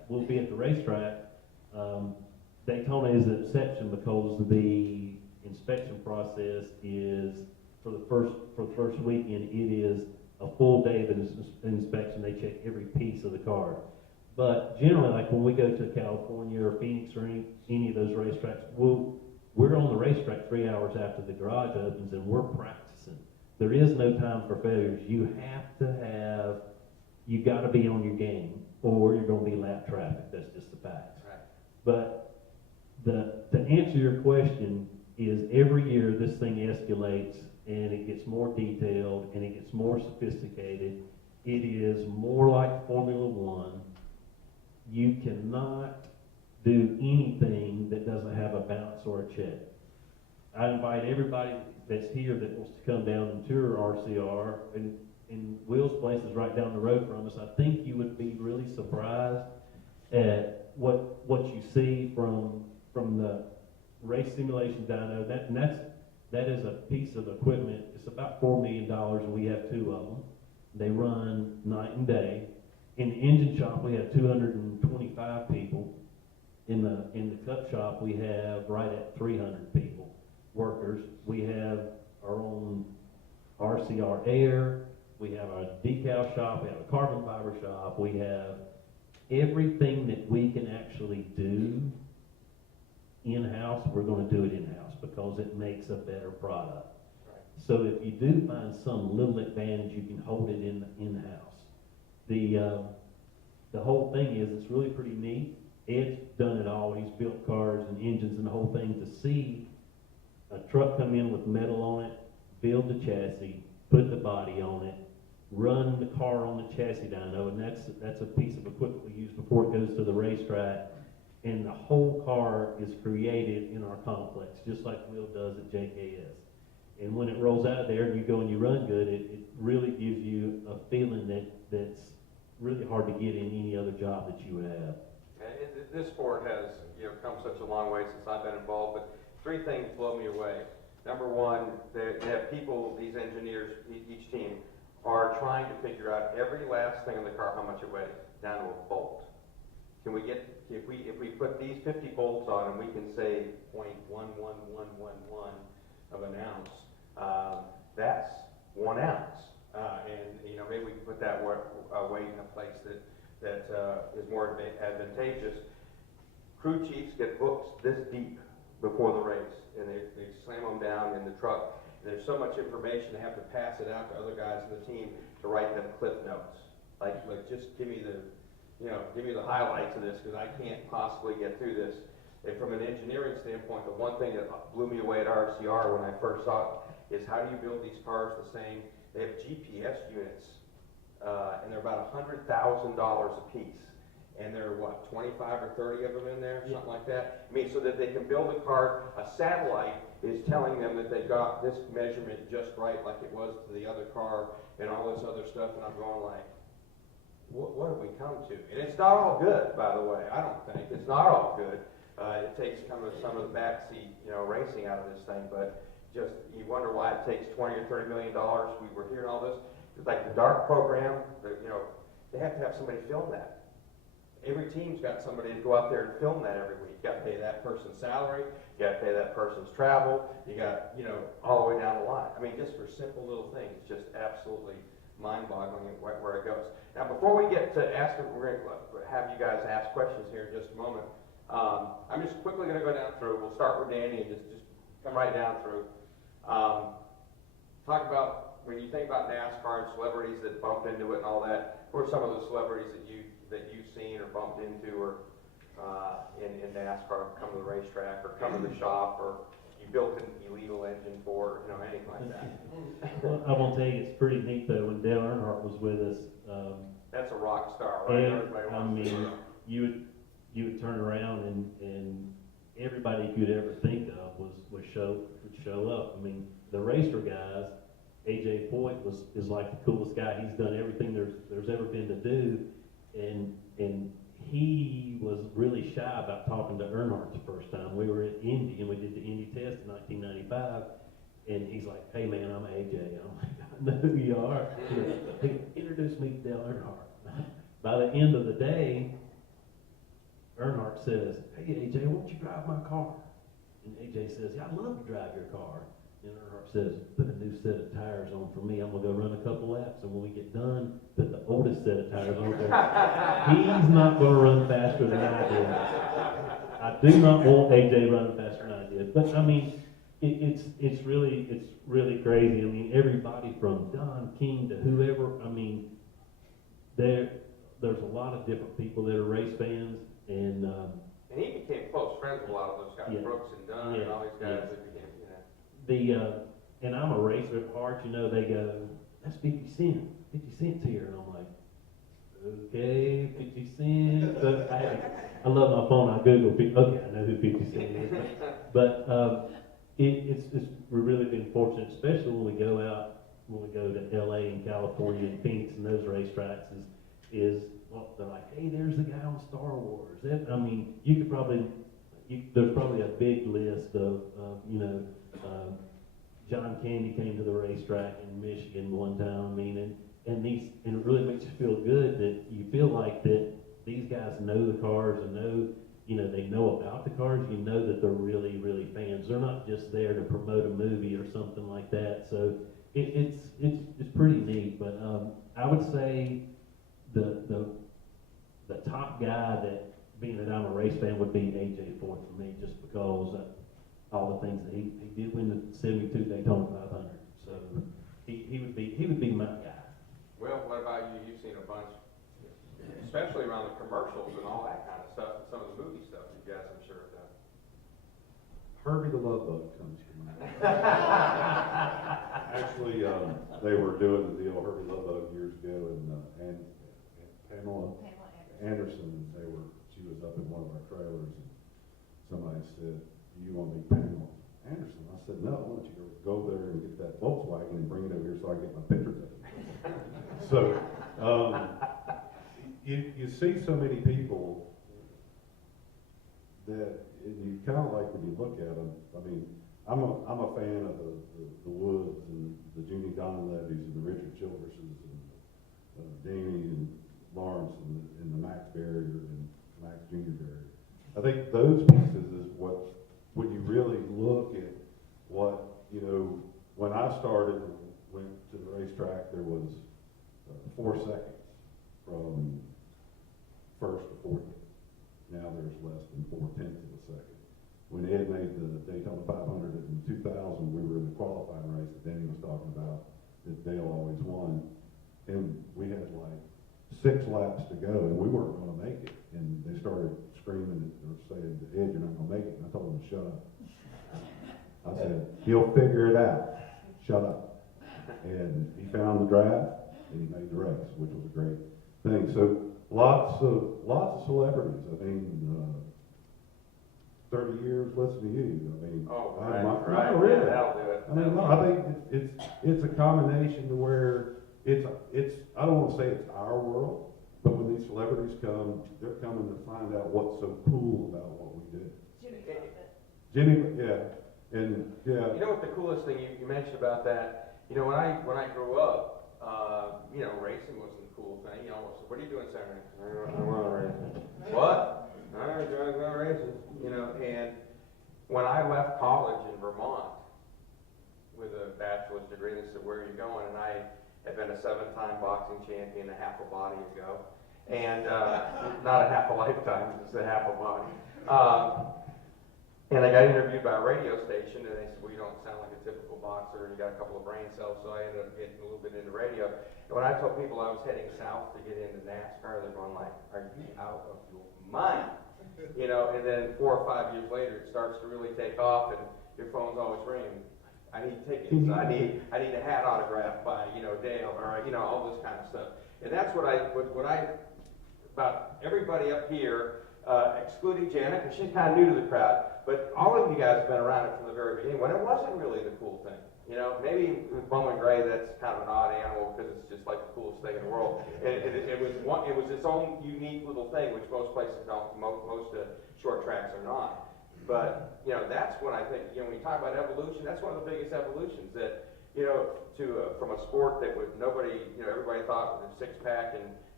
we'll be at the racetrack. Daytona is an exception because the inspection process is for the first weekend. It is a full day of inspection. They check every piece of the car. But generally, like when we go to California or Phoenix or any of those racetracks, we're on the racetrack 3 hours after the garage opens, and we're practicing. There is no time for failures. You got to be on your game, or you're going to be lap traffic. That's just the facts. Right. But to answer your question is every year this thing escalates, and it gets more detailed, and it gets more sophisticated. It is more like Formula One. You cannot do anything that doesn't have a bounce or a check. I invite everybody that's here that wants to come down and tour RCR, and Will's place is right down the road from us. I think you would be really surprised at what you see from the race simulation dyno. That is a piece of equipment. It's about $4 million, and we have 2 of them. They run night and day. In the engine shop, we have 225 people. In the cup shop, we have right at 300 people, workers. We have our own RCR air. We have our decal shop. We have a carbon fiber shop. We have everything that we can actually do in-house. We're going to do it in-house because it makes a better product. Right. So if you do find some little advantage, you can hold it in-house. The whole thing is, it's really pretty neat. Ed's done it all. He's built cars and engines and the whole thing. To see a truck come in with metal on it, build the chassis, put the body on it, run the car on the chassis dyno, and that's a piece of equipment we use before it goes to the racetrack. And the whole car is created in our complex, just like Will does at JKS. And when it rolls out of there and you go and you run good, it really gives you a feeling that's really hard to get in any other job that you would have. This sport has come such a long way since I've been involved, but 3 things blow me away. Number one, they have people, these engineers, each team, are trying to figure out every last thing in the car, how much it weighs, down to a bolt. Can we get, if we put these 50 bolts on and we can save 0.11111 of an ounce, that's 1 ounce. And maybe we can put that weight in a place that is more advantageous. Crew chiefs get books this deep before the race, and they slam them down in the truck. And there's so much information, they have to pass it out to other guys in the team to write them cliff notes. Like just give me the highlights of this, because I can't possibly get through this. And from an engineering standpoint, the one thing that blew me away at RCR when I first saw it is, how do you build these cars the same? They have GPS units, and they're about $100,000 a piece. And there are, 25 or 30 of them in there, something like that? I mean, so that they can build a car. A satellite is telling them that they got this measurement just right, like it was to the other car, and all this other stuff. And I'm going like, what have we come to? And it's not all good, by the way. I don't think it's not all good. It takes some of the backseat, racing out of this thing, but just you wonder why it takes $20 or $30 million. We were hearing all this. It's like the DART program. They have to have somebody film that. Every team's got somebody to go out there and film that every week. You got to pay that person's salary. You got to pay that person's travel. You got, all the way down the line. I mean, just for simple little things, just absolutely mind-boggling where it goes. Now, before we get to asking, we're going to have you guys ask questions here in just a moment. I'm just quickly going to go down through. We'll start with Danny and just come right down through. Talk about, when you think about NASCAR and celebrities that bump into it and all that, who are some of the celebrities that you've seen or bumped into, or in NASCAR, come to the racetrack or come to the shop, or you built an illegal engine for, anything like that? Well, I will tell you, it's pretty neat though, when Dale Earnhardt was with us. That's a rock star, right? Everybody I wants to mean, you would turn around and everybody you could ever think of would show up. I mean, the racer guys, AJ Foyt is like the coolest guy. He's done everything there's ever been to do, and he was really shy about talking to Earnhardt the first time. We were at Indy and we did the Indy test in 1995, and he's like, "Hey man, I'm AJ." I'm like, "I know who you are." He introduced me to Dale Earnhardt. By the end of the day, Earnhardt says, "Hey AJ, why don't you drive my car?" And AJ says, "Yeah, I'd love to drive your car." And Earnhardt says, "Put a new set of tires on for me. I'm gonna go run a couple laps, and when we get done, put the oldest set of tires on there." He's not gonna run faster than I did. I do not want AJ running faster than I did. But I mean, it's really crazy. I mean, everybody from Don King to whoever. I mean, there's a lot of different people that are race fans, and he became close friends with a lot of those guys, Yeah. Brooks and Dunn and all these guys Yeah. that became, you know. and I'm a racer at heart. You know, they go, "That's 50 cents. 50 cents here," and I'm like, "Okay, 50 cents." So I love my phone. I Google. Okay, I know who 50 cents is. But we've really been fortunate, especially when we go to LA and California and Phoenix and those racetracks. Well, they're like, "Hey, there's the guy on Star Wars." I mean, you could probably there's probably a big list of John Candy came to the racetrack in Michigan one time. I mean, and it really makes you feel good that you feel like that these guys know the cars and they know about the cars. You know that they're really, really fans. They're not just there to promote a movie or something like that. So it's pretty neat. But I would say the top guy that, being that I'm a race fan, would be AJ Foyt for me, just because all the things that he did win the '72 Daytona 500. So he would be my guy. Well, what about you? You've seen a bunch, especially around the commercials and all that kind of stuff, and some of the movie stuff you guys, I'm sure, have done. Herbie the Love Bug comes to mind. Actually, they were doing the deal Herbie Love Bug years ago, and Pamela Anderson, she was up in one of our trailers, and somebody said, "Do you want to be Pamela Anderson?" I said, "No, I want you to go there and get that Volkswagen and bring it over here so I can get my picture taken." So, you see so many people that you kind of like when you look at them. I mean, I'm a fan of the Woods and the Junie Donalevy's and the Richard Childresses and Danny and Lawrence and the Max Berrier and Max Junior Berrier. I think those pieces is what, when you really look at what, when I started and went to the racetrack, there was 4 seconds from first to 40th. Now there's less than 4/10 of a second. When Ed made the Daytona 500 in 2000, we were in the qualifying race that Danny was talking about, that Dale always won, and we had like 6 laps to go, and we weren't going to make it. And they started screaming or saying, "Ed, you're not going to make it." And I told them to shut up. I said, "He'll figure it out. Shut up." And he found the draft, and he made the race, which was a great thing. So lots of celebrities. I mean, 30 years listening to you. I mean, Right. really. Yeah, that'll do it. I mean, no, I think it's a combination to where it's I don't want to say it's our world, but when these celebrities come, they're coming to find out what's so cool about what we do. Jimmy, yeah, and yeah. You know what the coolest thing you mentioned about that? When I grew up, racing wasn't the cool thing. What are you doing Saturday? I want to race. What? All right, guys, go racing. And when I left college in Vermont with a bachelor's degree, they said, "Where are you going?" And I had been a 7-time boxing champion a half a body ago, and not a half a lifetime, just a half a body. And I got interviewed by a radio station, and they said, "Well, you don't sound like a typical boxer, and you got a couple of brain cells," so I ended up getting a little bit into radio. And when I told people I was heading south to get into NASCAR, they're going like, "Are you out of your mind?" And then 4 or 5 years later, it starts to really take off, and your phone's always ringing. I need tickets. I need a hat autographed by Dale, or all this kind of stuff. And that's what I about everybody up here, excluding Janet, because she's kind of new to the crowd. But all of you guys have been around it from the very beginning, when it wasn't really the cool thing. Maybe with Bowman Gray, that's kind of an odd animal because it's just like the coolest thing in the world. It was its own unique little thing, which most places don't. Most short tracks are not. But that's when I think when you talk about evolution, that's one of the biggest evolutions that from a sport that would everybody thought with a 6-pack and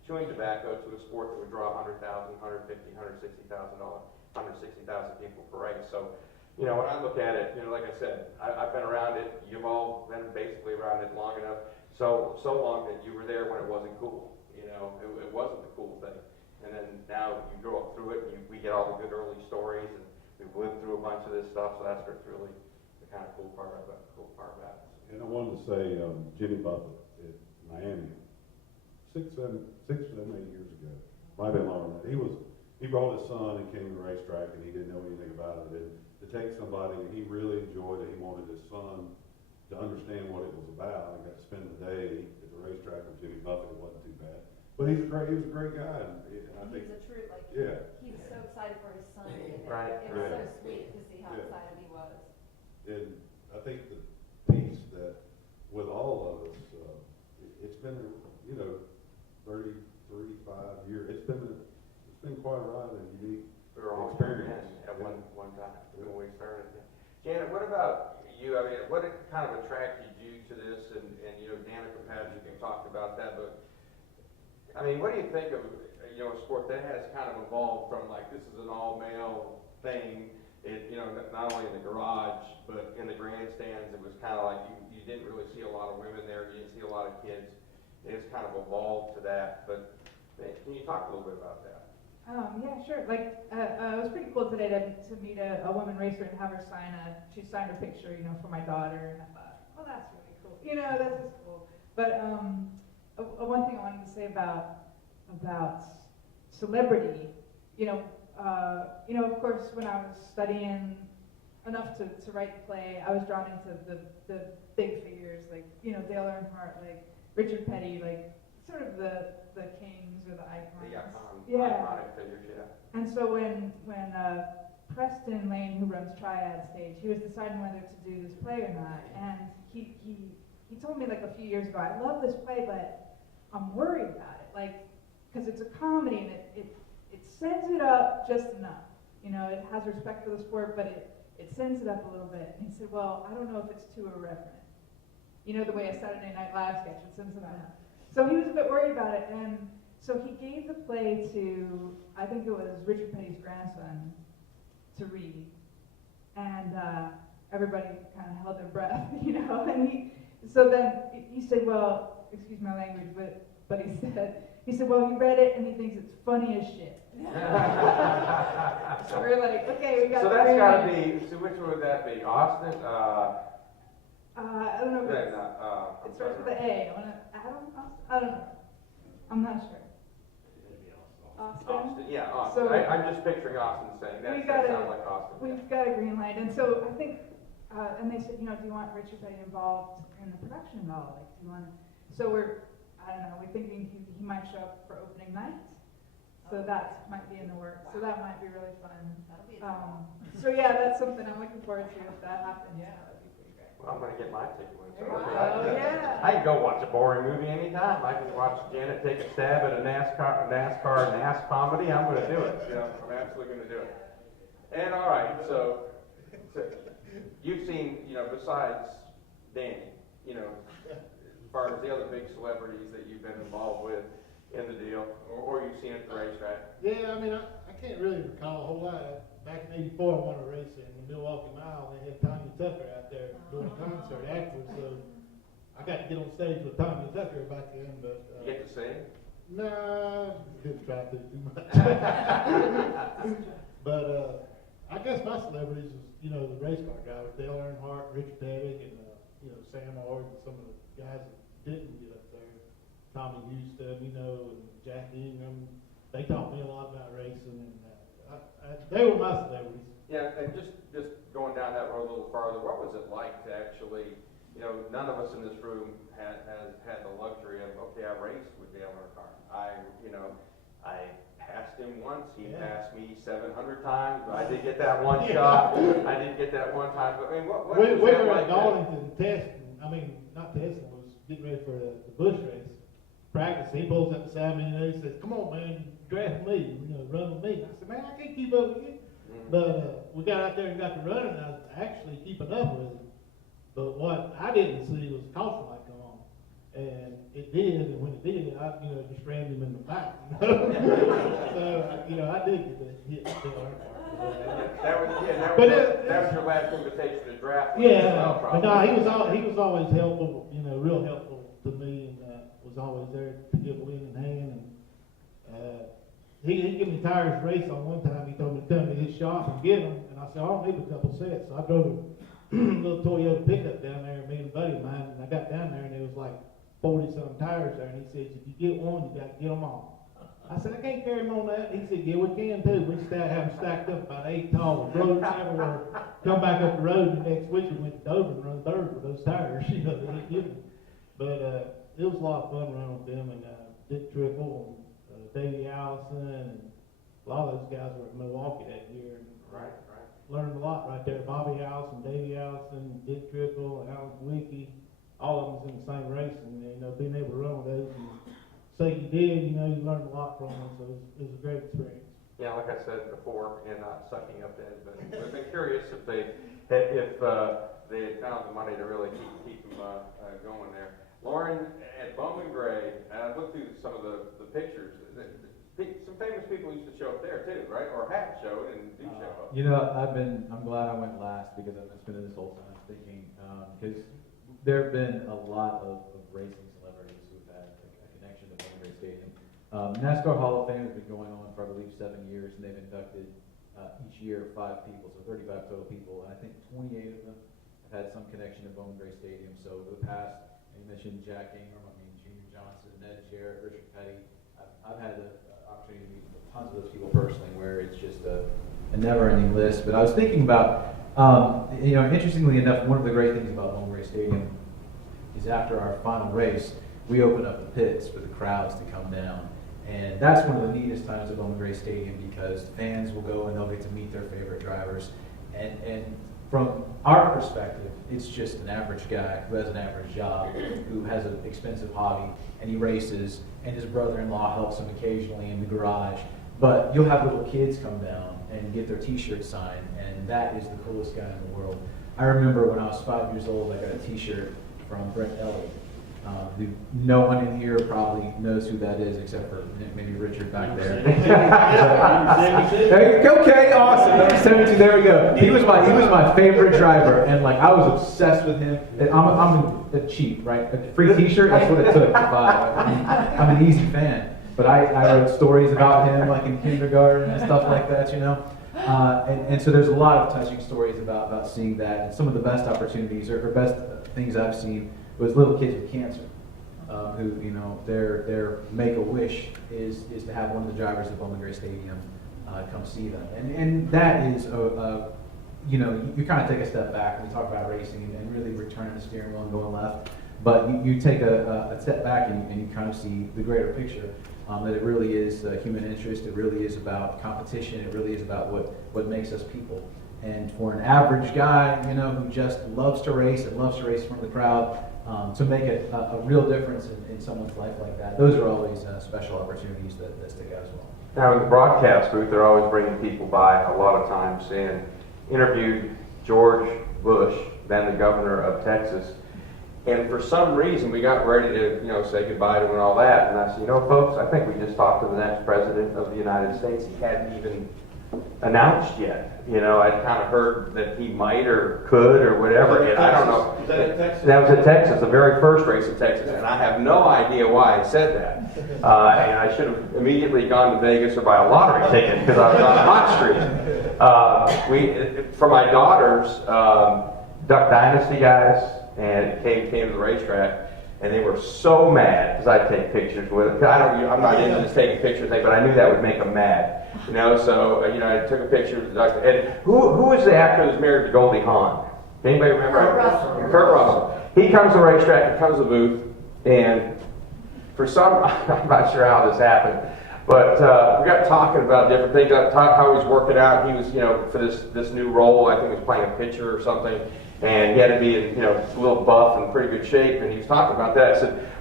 chewing tobacco to a sport that would draw 100,000, 150, 160,000 people per race. So, you know, when I look at it, you know, like I said, I've been around it. You've all been basically around it long enough, so long that you were there when it wasn't cool. You know, it wasn't the cool thing. And then now you grow up through it, and we get all the good early stories, and we've lived through a bunch of this stuff. So that's what's really the kind of cool part about it. And I wanted to say, Jimmy Buffett at Miami, 6, 7, 8 years ago, might have been longer than that. He brought his son and came to the racetrack, and he didn't know anything about it. And to take somebody, and he really enjoyed it. He wanted his son to understand what it was about. I got to spend the day at the racetrack with Jimmy Buffett. It wasn't too bad. But he was a great guy, and I think, He's a true, like, yeah. he was so excited for his son. And Right, It was right. so sweet to see how Yeah. excited he was. And I think the piece that with all of us, it's been, you know, 30, 35 years. It's been quite a ride and unique We were all experience at one time when we started. Janet, what about you? I mean, what kind of attracted you to this? And you know, Danica Patrick, you talked about that, but I mean, what do you think of, you know, a sport that has kind of evolved from like this is an all-male thing? It, you know, not only in the garage but in the grandstands, it was kind of like you didn't really see a lot of women there. You didn't see a lot of kids. It's kind of evolved to that. But can you talk a little bit about that? Yeah, sure. Like, it was pretty cool today to meet a woman racer and have her she signed a picture, you know, for my daughter, and I thought, oh, that's really cool. You know, that's just cool. But one thing I wanted to say about celebrity, you know, of course, when I was studying enough to write the play, I was drawn into the big figures, like, you know, Dale Earnhardt, like Richard Petty, like sort of the kings or the icons. The iconic figures, yeah. And so when Preston Lane, who runs Triad Stage, he was deciding whether to do this play or not, and he told me like a few years ago, I love this play, but I'm worried about it, like, because it's a comedy and it sends it up just enough. You know, it has respect for the sport, but it sends it up a little bit. And he said, well, I don't know if it's too irreverent. You know, the way a Saturday Night Live sketch, it sends it up. So he was a bit worried about it, and so he gave the play to, I think it was Richard Petty's grandson, to read. And everybody kind of held their breath, you know, and so then he said, well, excuse my language, but he said, well, he read it and he thinks it's funny as shit. So we're like, okay, we got. So that's got to be. So which one would that be? Austin? I don't know. It starts with an A. Adam? I don't know. I'm not sure. Austin? Yeah, Austin. So I'm just picturing Austin saying that. That sounds like Austin. We've got a green light, and so I think, and they said, you know, do you want Richard Petty involved in the production at all? Like, do you want? So I don't know. We're thinking he might show up for opening night. So that might be in the works. So that might be really fun. That'll be so yeah, that's something I'm looking forward to if that happens. Yeah, that'd be pretty great. Well, I'm going to get my ticket when it's There over. you go. Yeah. I can go watch a boring movie anytime. I can watch Janet take a stab at a NAScomedy. I'm going to do it. You know, I'm absolutely going to do it. And all right, so you've seen, you know, besides Danny, you know, as far as the other big celebrities that you've been involved with in the deal, or you've seen at the racetrack. Yeah, I mean, I can't really recall a whole lot. Back in '84, I won a race in the Milwaukee Mile. They had Tommy Tucker out there doing a concert afterwards, so I got to get on stage with Tommy Tucker back then. But You get to sing? nah, didn't try to too much. But I guess my celebrities was, you know, the race car drivers, Dale Earnhardt, Richard Petty, and you know, Sam Allard, and some of the guys that didn't get up there. Tommy Houston, you know, and Jack Ingram. They taught me a lot about racing, and they were my celebrities. Yeah, and just going down that road a little farther, what was it like to actually, you know, none of us in this room had the luxury of, okay, I raced with Dale Earnhardt. I passed him once. He passed me 700 times. But I did get that one shot. I did get that one time. But I mean, what we was that were like at Darlington testing. I mean, not testing. Was getting ready for the Busch race. Practice. He pulls up beside me and he says, "Come on, man, draft me. You know, run with me." I said, "Man, I can't keep up with you." Mm-hmm. But we got out there and got to running. And I was actually keeping up with him. But what I didn't see was caution light come on. And it did, and when it did, I, just rammed him in the back, So, I did get the hit the earnhardt. That was your last invitation to draft. Yeah, but no, he was always helpful, real helpful to me, and was always there to give a lending hand. And he gave me tires to race on one time. He told me to come to his shop and get them, and I said, I don't need a couple sets. So I drove a little Toyota pickup down there, me and a buddy of mine, and I got down there, and there was like 40-some tires there, and he says, if you get one, you got to get them all. I said, I can't carry them on that. He said, yeah, we can too. We have them stacked up about 8 tall with roads everywhere. Come back up the road, and the next week we went to Dover and run third with those tires, that he gave me. But it was a lot of fun running with them, and Dick Triple, and Davey Allison, and a lot of those guys were at Milwaukee that year. And, Right. Learned a lot right there. Bobby Allison, Davey Allison, Dick Triple, Alan Wiki, all of them was in the same race, and being able to run with those and say you did, you learned a lot from them, so it was a great experience. Yeah, like I said before, and not sucking up to anybody. I've been curious if they had found the money to really keep them going there. Loren, at Bowman Gray, and I looked through some of the pictures. Some famous people used to show up there too, right? Or have showed and do show up. I'm glad I went last because I've been spending this whole time thinking, because there have been a lot of racing celebrities who've had a connection to Bowman Gray Stadium. NASCAR Hall of Fame has been going on for, I believe, 7 years, and they've inducted each year 5 people, so 35 total people, and I think 28 of them have had some connection to Bowman Gray Stadium. So over the past, you mentioned Jack Ingram, Junior Johnson, Ned Jarrett, Richard Petty. I've had the opportunity to meet tons of those people personally, where it's just a never-ending list. But I was thinking about, interestingly enough, one of the great things about Bowman Gray Stadium is after our final race, we open up the pits for the crowds to come down. And that's one of the neatest times at Bowman Gray Stadium, because fans will go and they'll get to meet their favorite drivers. And from our perspective, it's just an average guy who has an average job, who has an expensive hobby, and he races, and his brother-in-law helps him occasionally in the garage. But you'll have little kids come down and get their t-shirt signed, and that is the coolest guy in the world. I remember when I was 5 years old, I got a t-shirt from Brett Elliott. No one in here probably knows who that is, except for maybe Richard back there. Okay, awesome. Number 72. There we go. He was my favorite driver, and I was obsessed with him. I'm a cheap, right? A free T-shirt. That's what it took to buy. I'm an easy fan, but I wrote stories about him in kindergarten and stuff like that, And so there's a lot of touching stories about seeing that, and some of the best opportunities or best things I've seen was little kids with cancer, who their make-a-wish is to have one of the drivers at Bowman Gray Stadium come see them, and that is you kind of take a step back when we talk about racing and really returning the steering wheel and going left, but you take a step back and you kind of see the greater picture, that it really is human interest, it really is about competition, it really is about what makes us people. And for an average guy, who just loves to race and loves to race in front of the crowd, to make a real difference in someone's life like that, those are always special opportunities that stick out as well. Now, in the broadcast booth, they're always bringing people by a lot of times, and interviewed George Bush, then the governor of Texas. And for some reason, we got ready to, say goodbye to him and all that. And I said, folks, I think we just talked to the next president of the United States. He hadn't even announced yet. I'd kind of heard that he might or could or whatever, and I don't know. Was that in Texas? That was in Texas, the very first race in Texas, and I have no idea why he said that. And I should have immediately gone to Vegas or buy a lottery ticket because I was on Hot Street. For my daughters, Duck Dynasty guys, and came to the racetrack, and they were so mad because I take pictures with it. I'm not into just taking pictures, but I knew that would make them mad. So I took a picture with the Duck. And who was the actor that was married to Goldie Hawn? Anybody remember? Kurt Russell. He comes to the racetrack, he comes to the booth, and for some, I'm not sure how this happened, but we got talking about different things. How he was working out. He was, for this new role, I think he was playing a pitcher or something. And he had to be in, a little buff and pretty good shape, and he was talking about that. I said,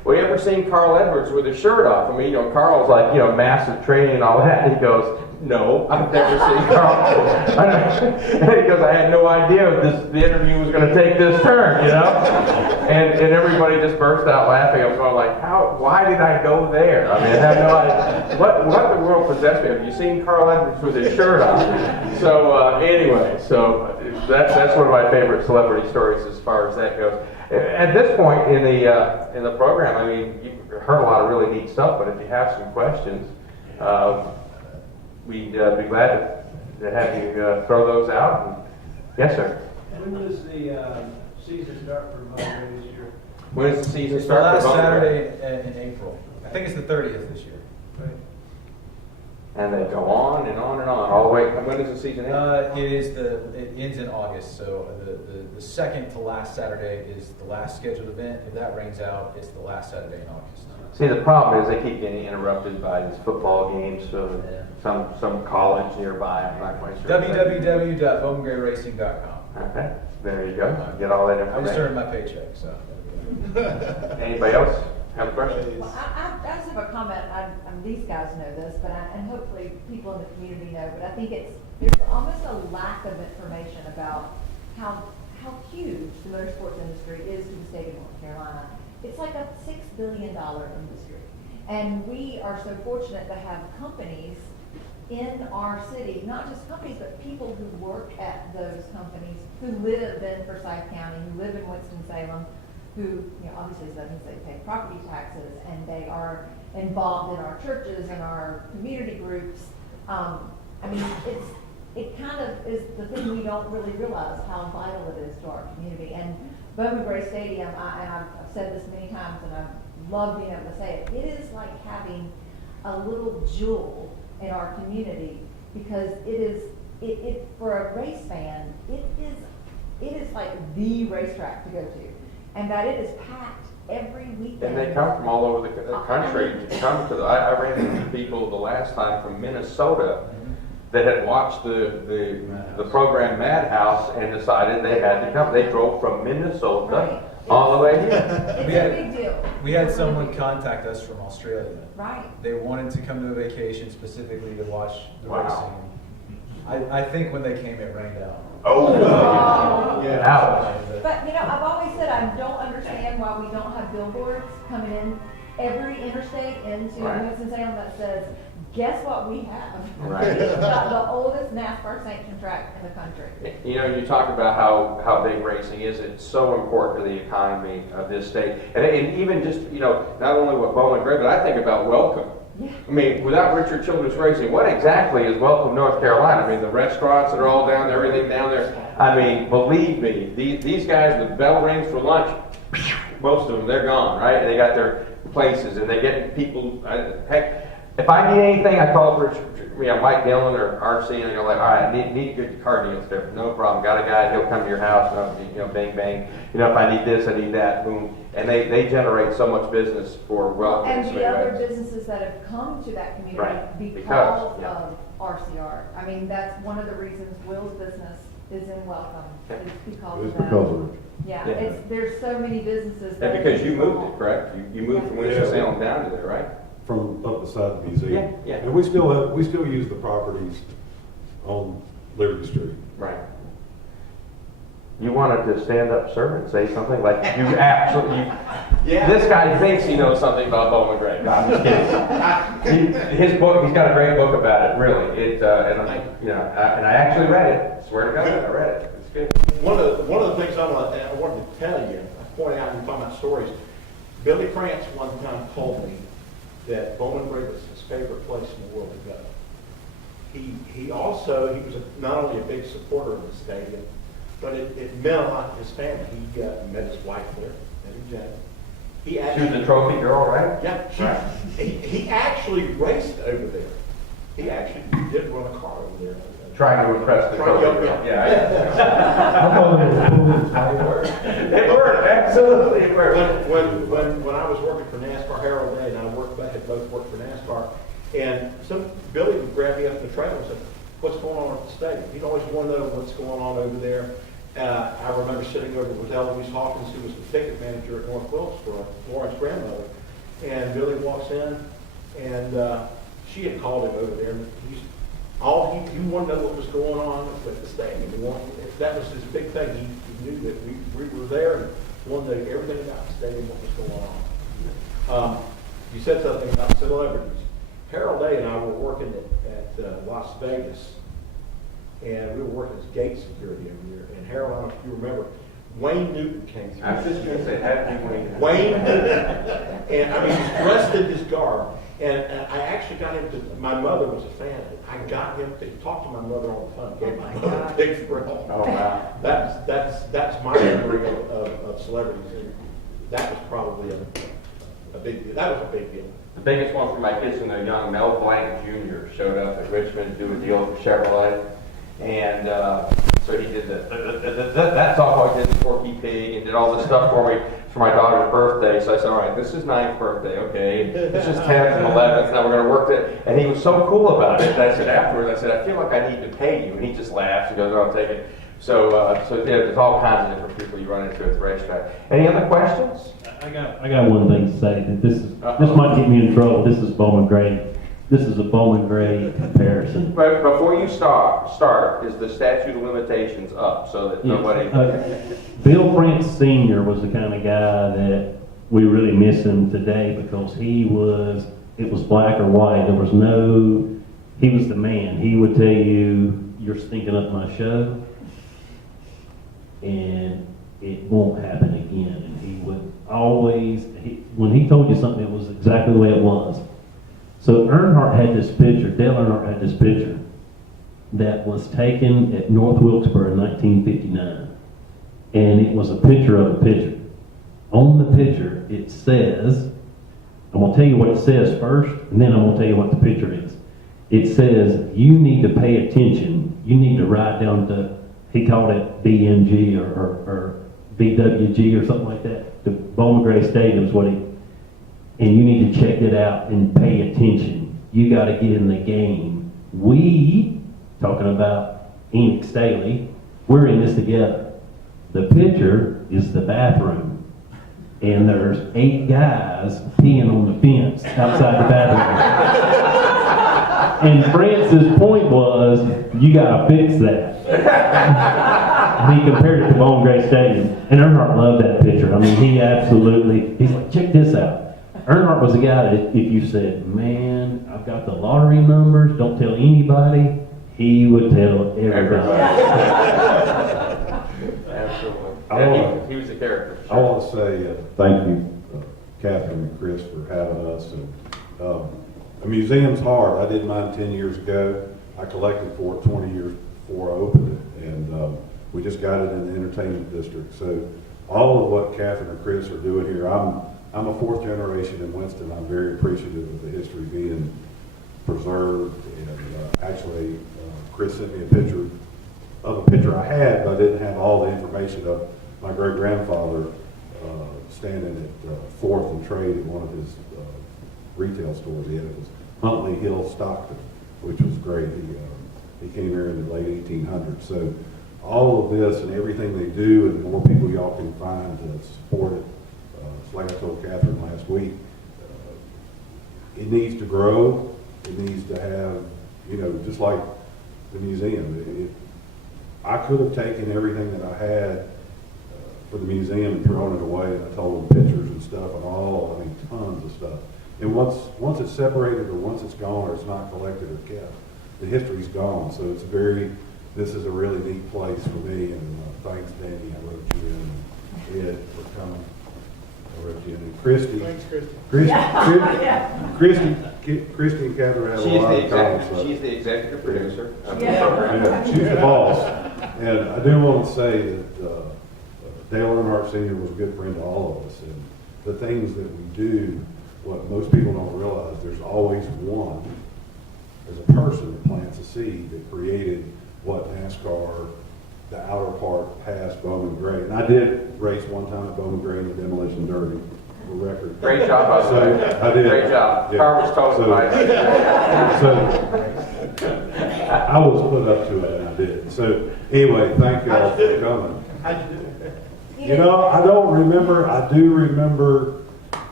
well, you ever seen Carl Edwards with his shirt off? I mean, Carl's like, massive training and all that. And he goes, no, I've never seen Carl. And he goes, I had no idea the interview was going to take this turn, And everybody just burst out laughing. I was going like, why did I go there? I mean, I have no idea. What the world possessed me? Have you seen Carl Edwards with his shirt off? So anyway, that's one of my favorite celebrity stories as far as that goes. At this point in the program, I mean, you've heard a lot of really neat stuff, but if you have some questions, we'd be glad to have you throw those out. Yes, sir. When does the season start for Bowman this year? When does the season It's the start? last for Bowman? Saturday in April. I think it's the 30th this year. And they go on and on and on all the way. When does the season end? It ends in August, so the second to last Saturday is the last scheduled event. If that rains out, it's the last Saturday in August. See, the problem is they keep getting interrupted by these football games, so some college nearby. I'm not quite sure. www.bowmangrayracing.com. Okay, there you go. Get all that I just information. earned my paycheck, so. Anybody else have a question? Well, I just have a comment. These guys know this, but and hopefully people in the community know. But I think there's almost a lack of information about how huge the motorsports industry is to the state of North Carolina. It's like a $6 billion industry, and we are so fortunate to have companies in our city, not just companies, but people who work at those companies, who live in Forsyth County, who live in Winston-Salem, who, obviously that means they pay property taxes, and they are involved in our churches and our community groups. I mean, it kind of is the thing we don't really realize how vital it is to our community. And Bowman Gray Stadium, I've said this many times, and I love being able to say it, it is like having a little jewel in our community, because it for a race fan, it is like the racetrack to go to, and that it is packed every weekend. And they come from all over the country to come to I ran into people the last time from Minnesota that had watched the program Madhouse and decided they had to come. They drove from Minnesota all the way here. It's a big deal. We had someone contact us from Australia. Right. They wanted to come to a vacation specifically to watch the Wow. racing. I think when they came, it rained out. Oh, Yeah. ouch. But I've always said I don't understand why we don't have billboards coming in every interstate into Right. Winston-Salem that says, guess what we have? Right. We've got the oldest NASCAR sanctioned track in the country. You talked about how big racing is. It's so important to the economy of this state. And even just, not only what Bowman Gray, but I think about Welcome. Yeah. I mean, without Richard Childress Racing, what exactly is Welcome, North Carolina? I mean, the restaurants that are all down there, everything down there. I mean, believe me, these guys, the bell rings for lunch, most of them, they're gone, right? They got their places, and they get people, heck, if I need anything, I call for Mike Dillon or RC, and they're like, all right, need good car deals there. No problem. Got a guy, he'll come to your house, bang, bang. If I need this, I need that, boom. And they generate so much business for Welcome. And the other businesses that have come to that community Right. because Yeah. of RCR. I mean, that's one of the reasons Will's business is in Welcome. It's because It's of that. because of it. Yeah, Yeah. there's so many businesses that. And because you moved it, correct? You moved from Winston-Salem down to there, right? From up beside the museum. Yeah, yeah. And we still use the properties on Liberty Street. Right. You wanted to stand up, sir, and say something like you absolutely. Yeah. This guy thinks he knows something about Bowman Gray. No, I'm just kidding. His book, he's got a great book about it. Really, and I actually read it. Swear to God, I read it. It's good. One of the things I wanted to tell you, point out when you're talking about stories, Billy Krantz one time told me that Bowman Gray was his favorite place in the world to go. He was not only a big supporter of the stadium, but it meant a lot to his family. He met his wife there, Janet. She was the trophy girl, right? Yeah, he actually raced over there. He actually did run a car over there. Trying to impress the trophy girl. Yeah. It worked. Absolutely, it worked. When I was working for NASCAR Herald Day, and I had both worked for NASCAR, and Billy would grab me up in the trailer and say, "What's going on at the stadium?" He'd always want to know what's going on over there. I remember sitting over with Eloise Hawkins, who was the ticket manager at North Wilkesboro, Loren's grandmother, And Billy walks in, and she had called him over there, and he wanted to know what was going on with the stadium. That was his big thing. He knew that we were there and wanted to know everything about the stadium, what was going on. You said something about celebrities. Harold Day and I were working at Las Vegas, and we were working as gate security over there. And Harold, I don't know if you remember, Wayne Newton came through. I was just going to say, happy Wayne. Wayne Newton. And I mean, he's dressed in his garb. And I actually got him to, my mother was a fan of it. I got him to talk to my mother all the time. Gave my mother a big thrill. Oh, wow. That's my memory of celebrities. And that was probably a big deal. That was a big deal. The biggest one for my kids when they're young, Mel Blanc Jr. showed up at Richmond to do a deal for Chevrolet. And so he did that softball, he did the Porky Pig and did all this stuff for me for my daughter's birthday. So I said, all right, this is 9th birthday, okay. This is 10th and 11th, now we're going to work it. And he was so cool about it. And I said afterwards, I feel like I need to pay you. And he just laughs and goes, oh, I'll take it. So yeah, there's all kinds of different people you run into at the racetrack. Any other questions? I got one thing to say. That this might get me in trouble. This is Bowman Gray. This is a Bowman Gray comparison. But before you start, is the statute of limitations up so that nobody? Bill France Sr. was the kind of guy that we really miss him today because it was black or white. He was the man. He would tell you, you're stinking up my show, and it won't happen again. And he would always, when he told you something, it was exactly the way it was. So Earnhardt had this picture, Dale Earnhardt had this picture that was taken at North Wilkesboro in 1959. And it was a picture of a pitcher. On the picture, it says, I'm going to tell you what it says first, and then I'm going to tell you what the picture is. It says, you need to pay attention. You need to write down he called it BMG or BWG or something like that. The Bowman Gray Stadium is what and you need to check it out and pay attention. You got to get in the game. We, talking about Enoch Staley, we're in this together. The picture is the bathroom, and there's 8 guys peeing on the fence outside the bathroom. And France's point was, you got to fix that. He compared it to Bowman Gray Stadium, and Earnhardt loved that picture. I mean, he's like, check this out. Earnhardt was a guy that if you said, man, I've got the lottery numbers, don't tell anybody, he would tell everybody. Absolutely. He was a character. I want to say thank you, Catherine and Chris, for having us. And a museum's hard. I did mine 10 years ago. I collected for it 20 years before I opened it, and we just got it in the entertainment district. So all of what Catherine and Chris are doing here, I'm a 4th generation in Winston. I'm very appreciative of the history being preserved. And actually, Chris sent me a picture of a picture I had, but I didn't have all the information of my great-grandfather standing at 4th and Trade at one of his retail stores. It was Huntley Hill, Stockton, which was great. He came here in the late 1800s. So all of this and everything they do, and the more people y'all can find to support it, like I told Catherine last week, it needs to grow. It needs to have, just like the museum. I could have taken everything that I had for the museum and thrown it away. And I told them pictures and stuff and tons of stuff. And once it's separated or once it's gone or it's not collected or kept, the history's gone. So this is a really neat place for me. And thanks, Danny. I wrote you in, Ed, for coming. And Christy. Thanks, Christy. Christy and Catherine have a lot in common. She's the executive producer. Yeah, she's the boss. And I do want to say that Dale Earnhardt Sr. was a good friend to all of us. And the things that we do, what most people don't realize, there's always one, there's a person that plants a seed that created what NASCAR, the outer part past Bowman Gray. And I did race one time at Bowman Gray in the Demolition Derby for record. Great job, by the way. I did. Great job. Yeah. Car was totally nice. So I was put up to it and I did. So anyway, thank you all for coming. How'd you do it? I don't remember. I do remember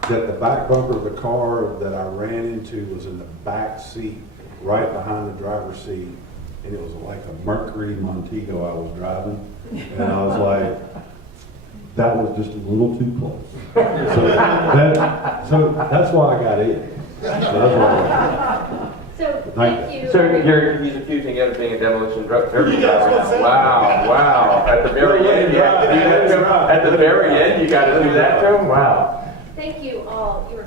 that the back bumper of the car that I ran into was in the back seat, right behind the driver's seat. And it was like a Mercury Montego I was driving. And I was like, that was just a little too close. So that's why I got in. So that's why I got in. So, thank you. So he's accusing you of being a demolition derby driver. Wow. At the very end, you had to do that to him? At the very end, you got to do that to him? Wow. Thank you all. You were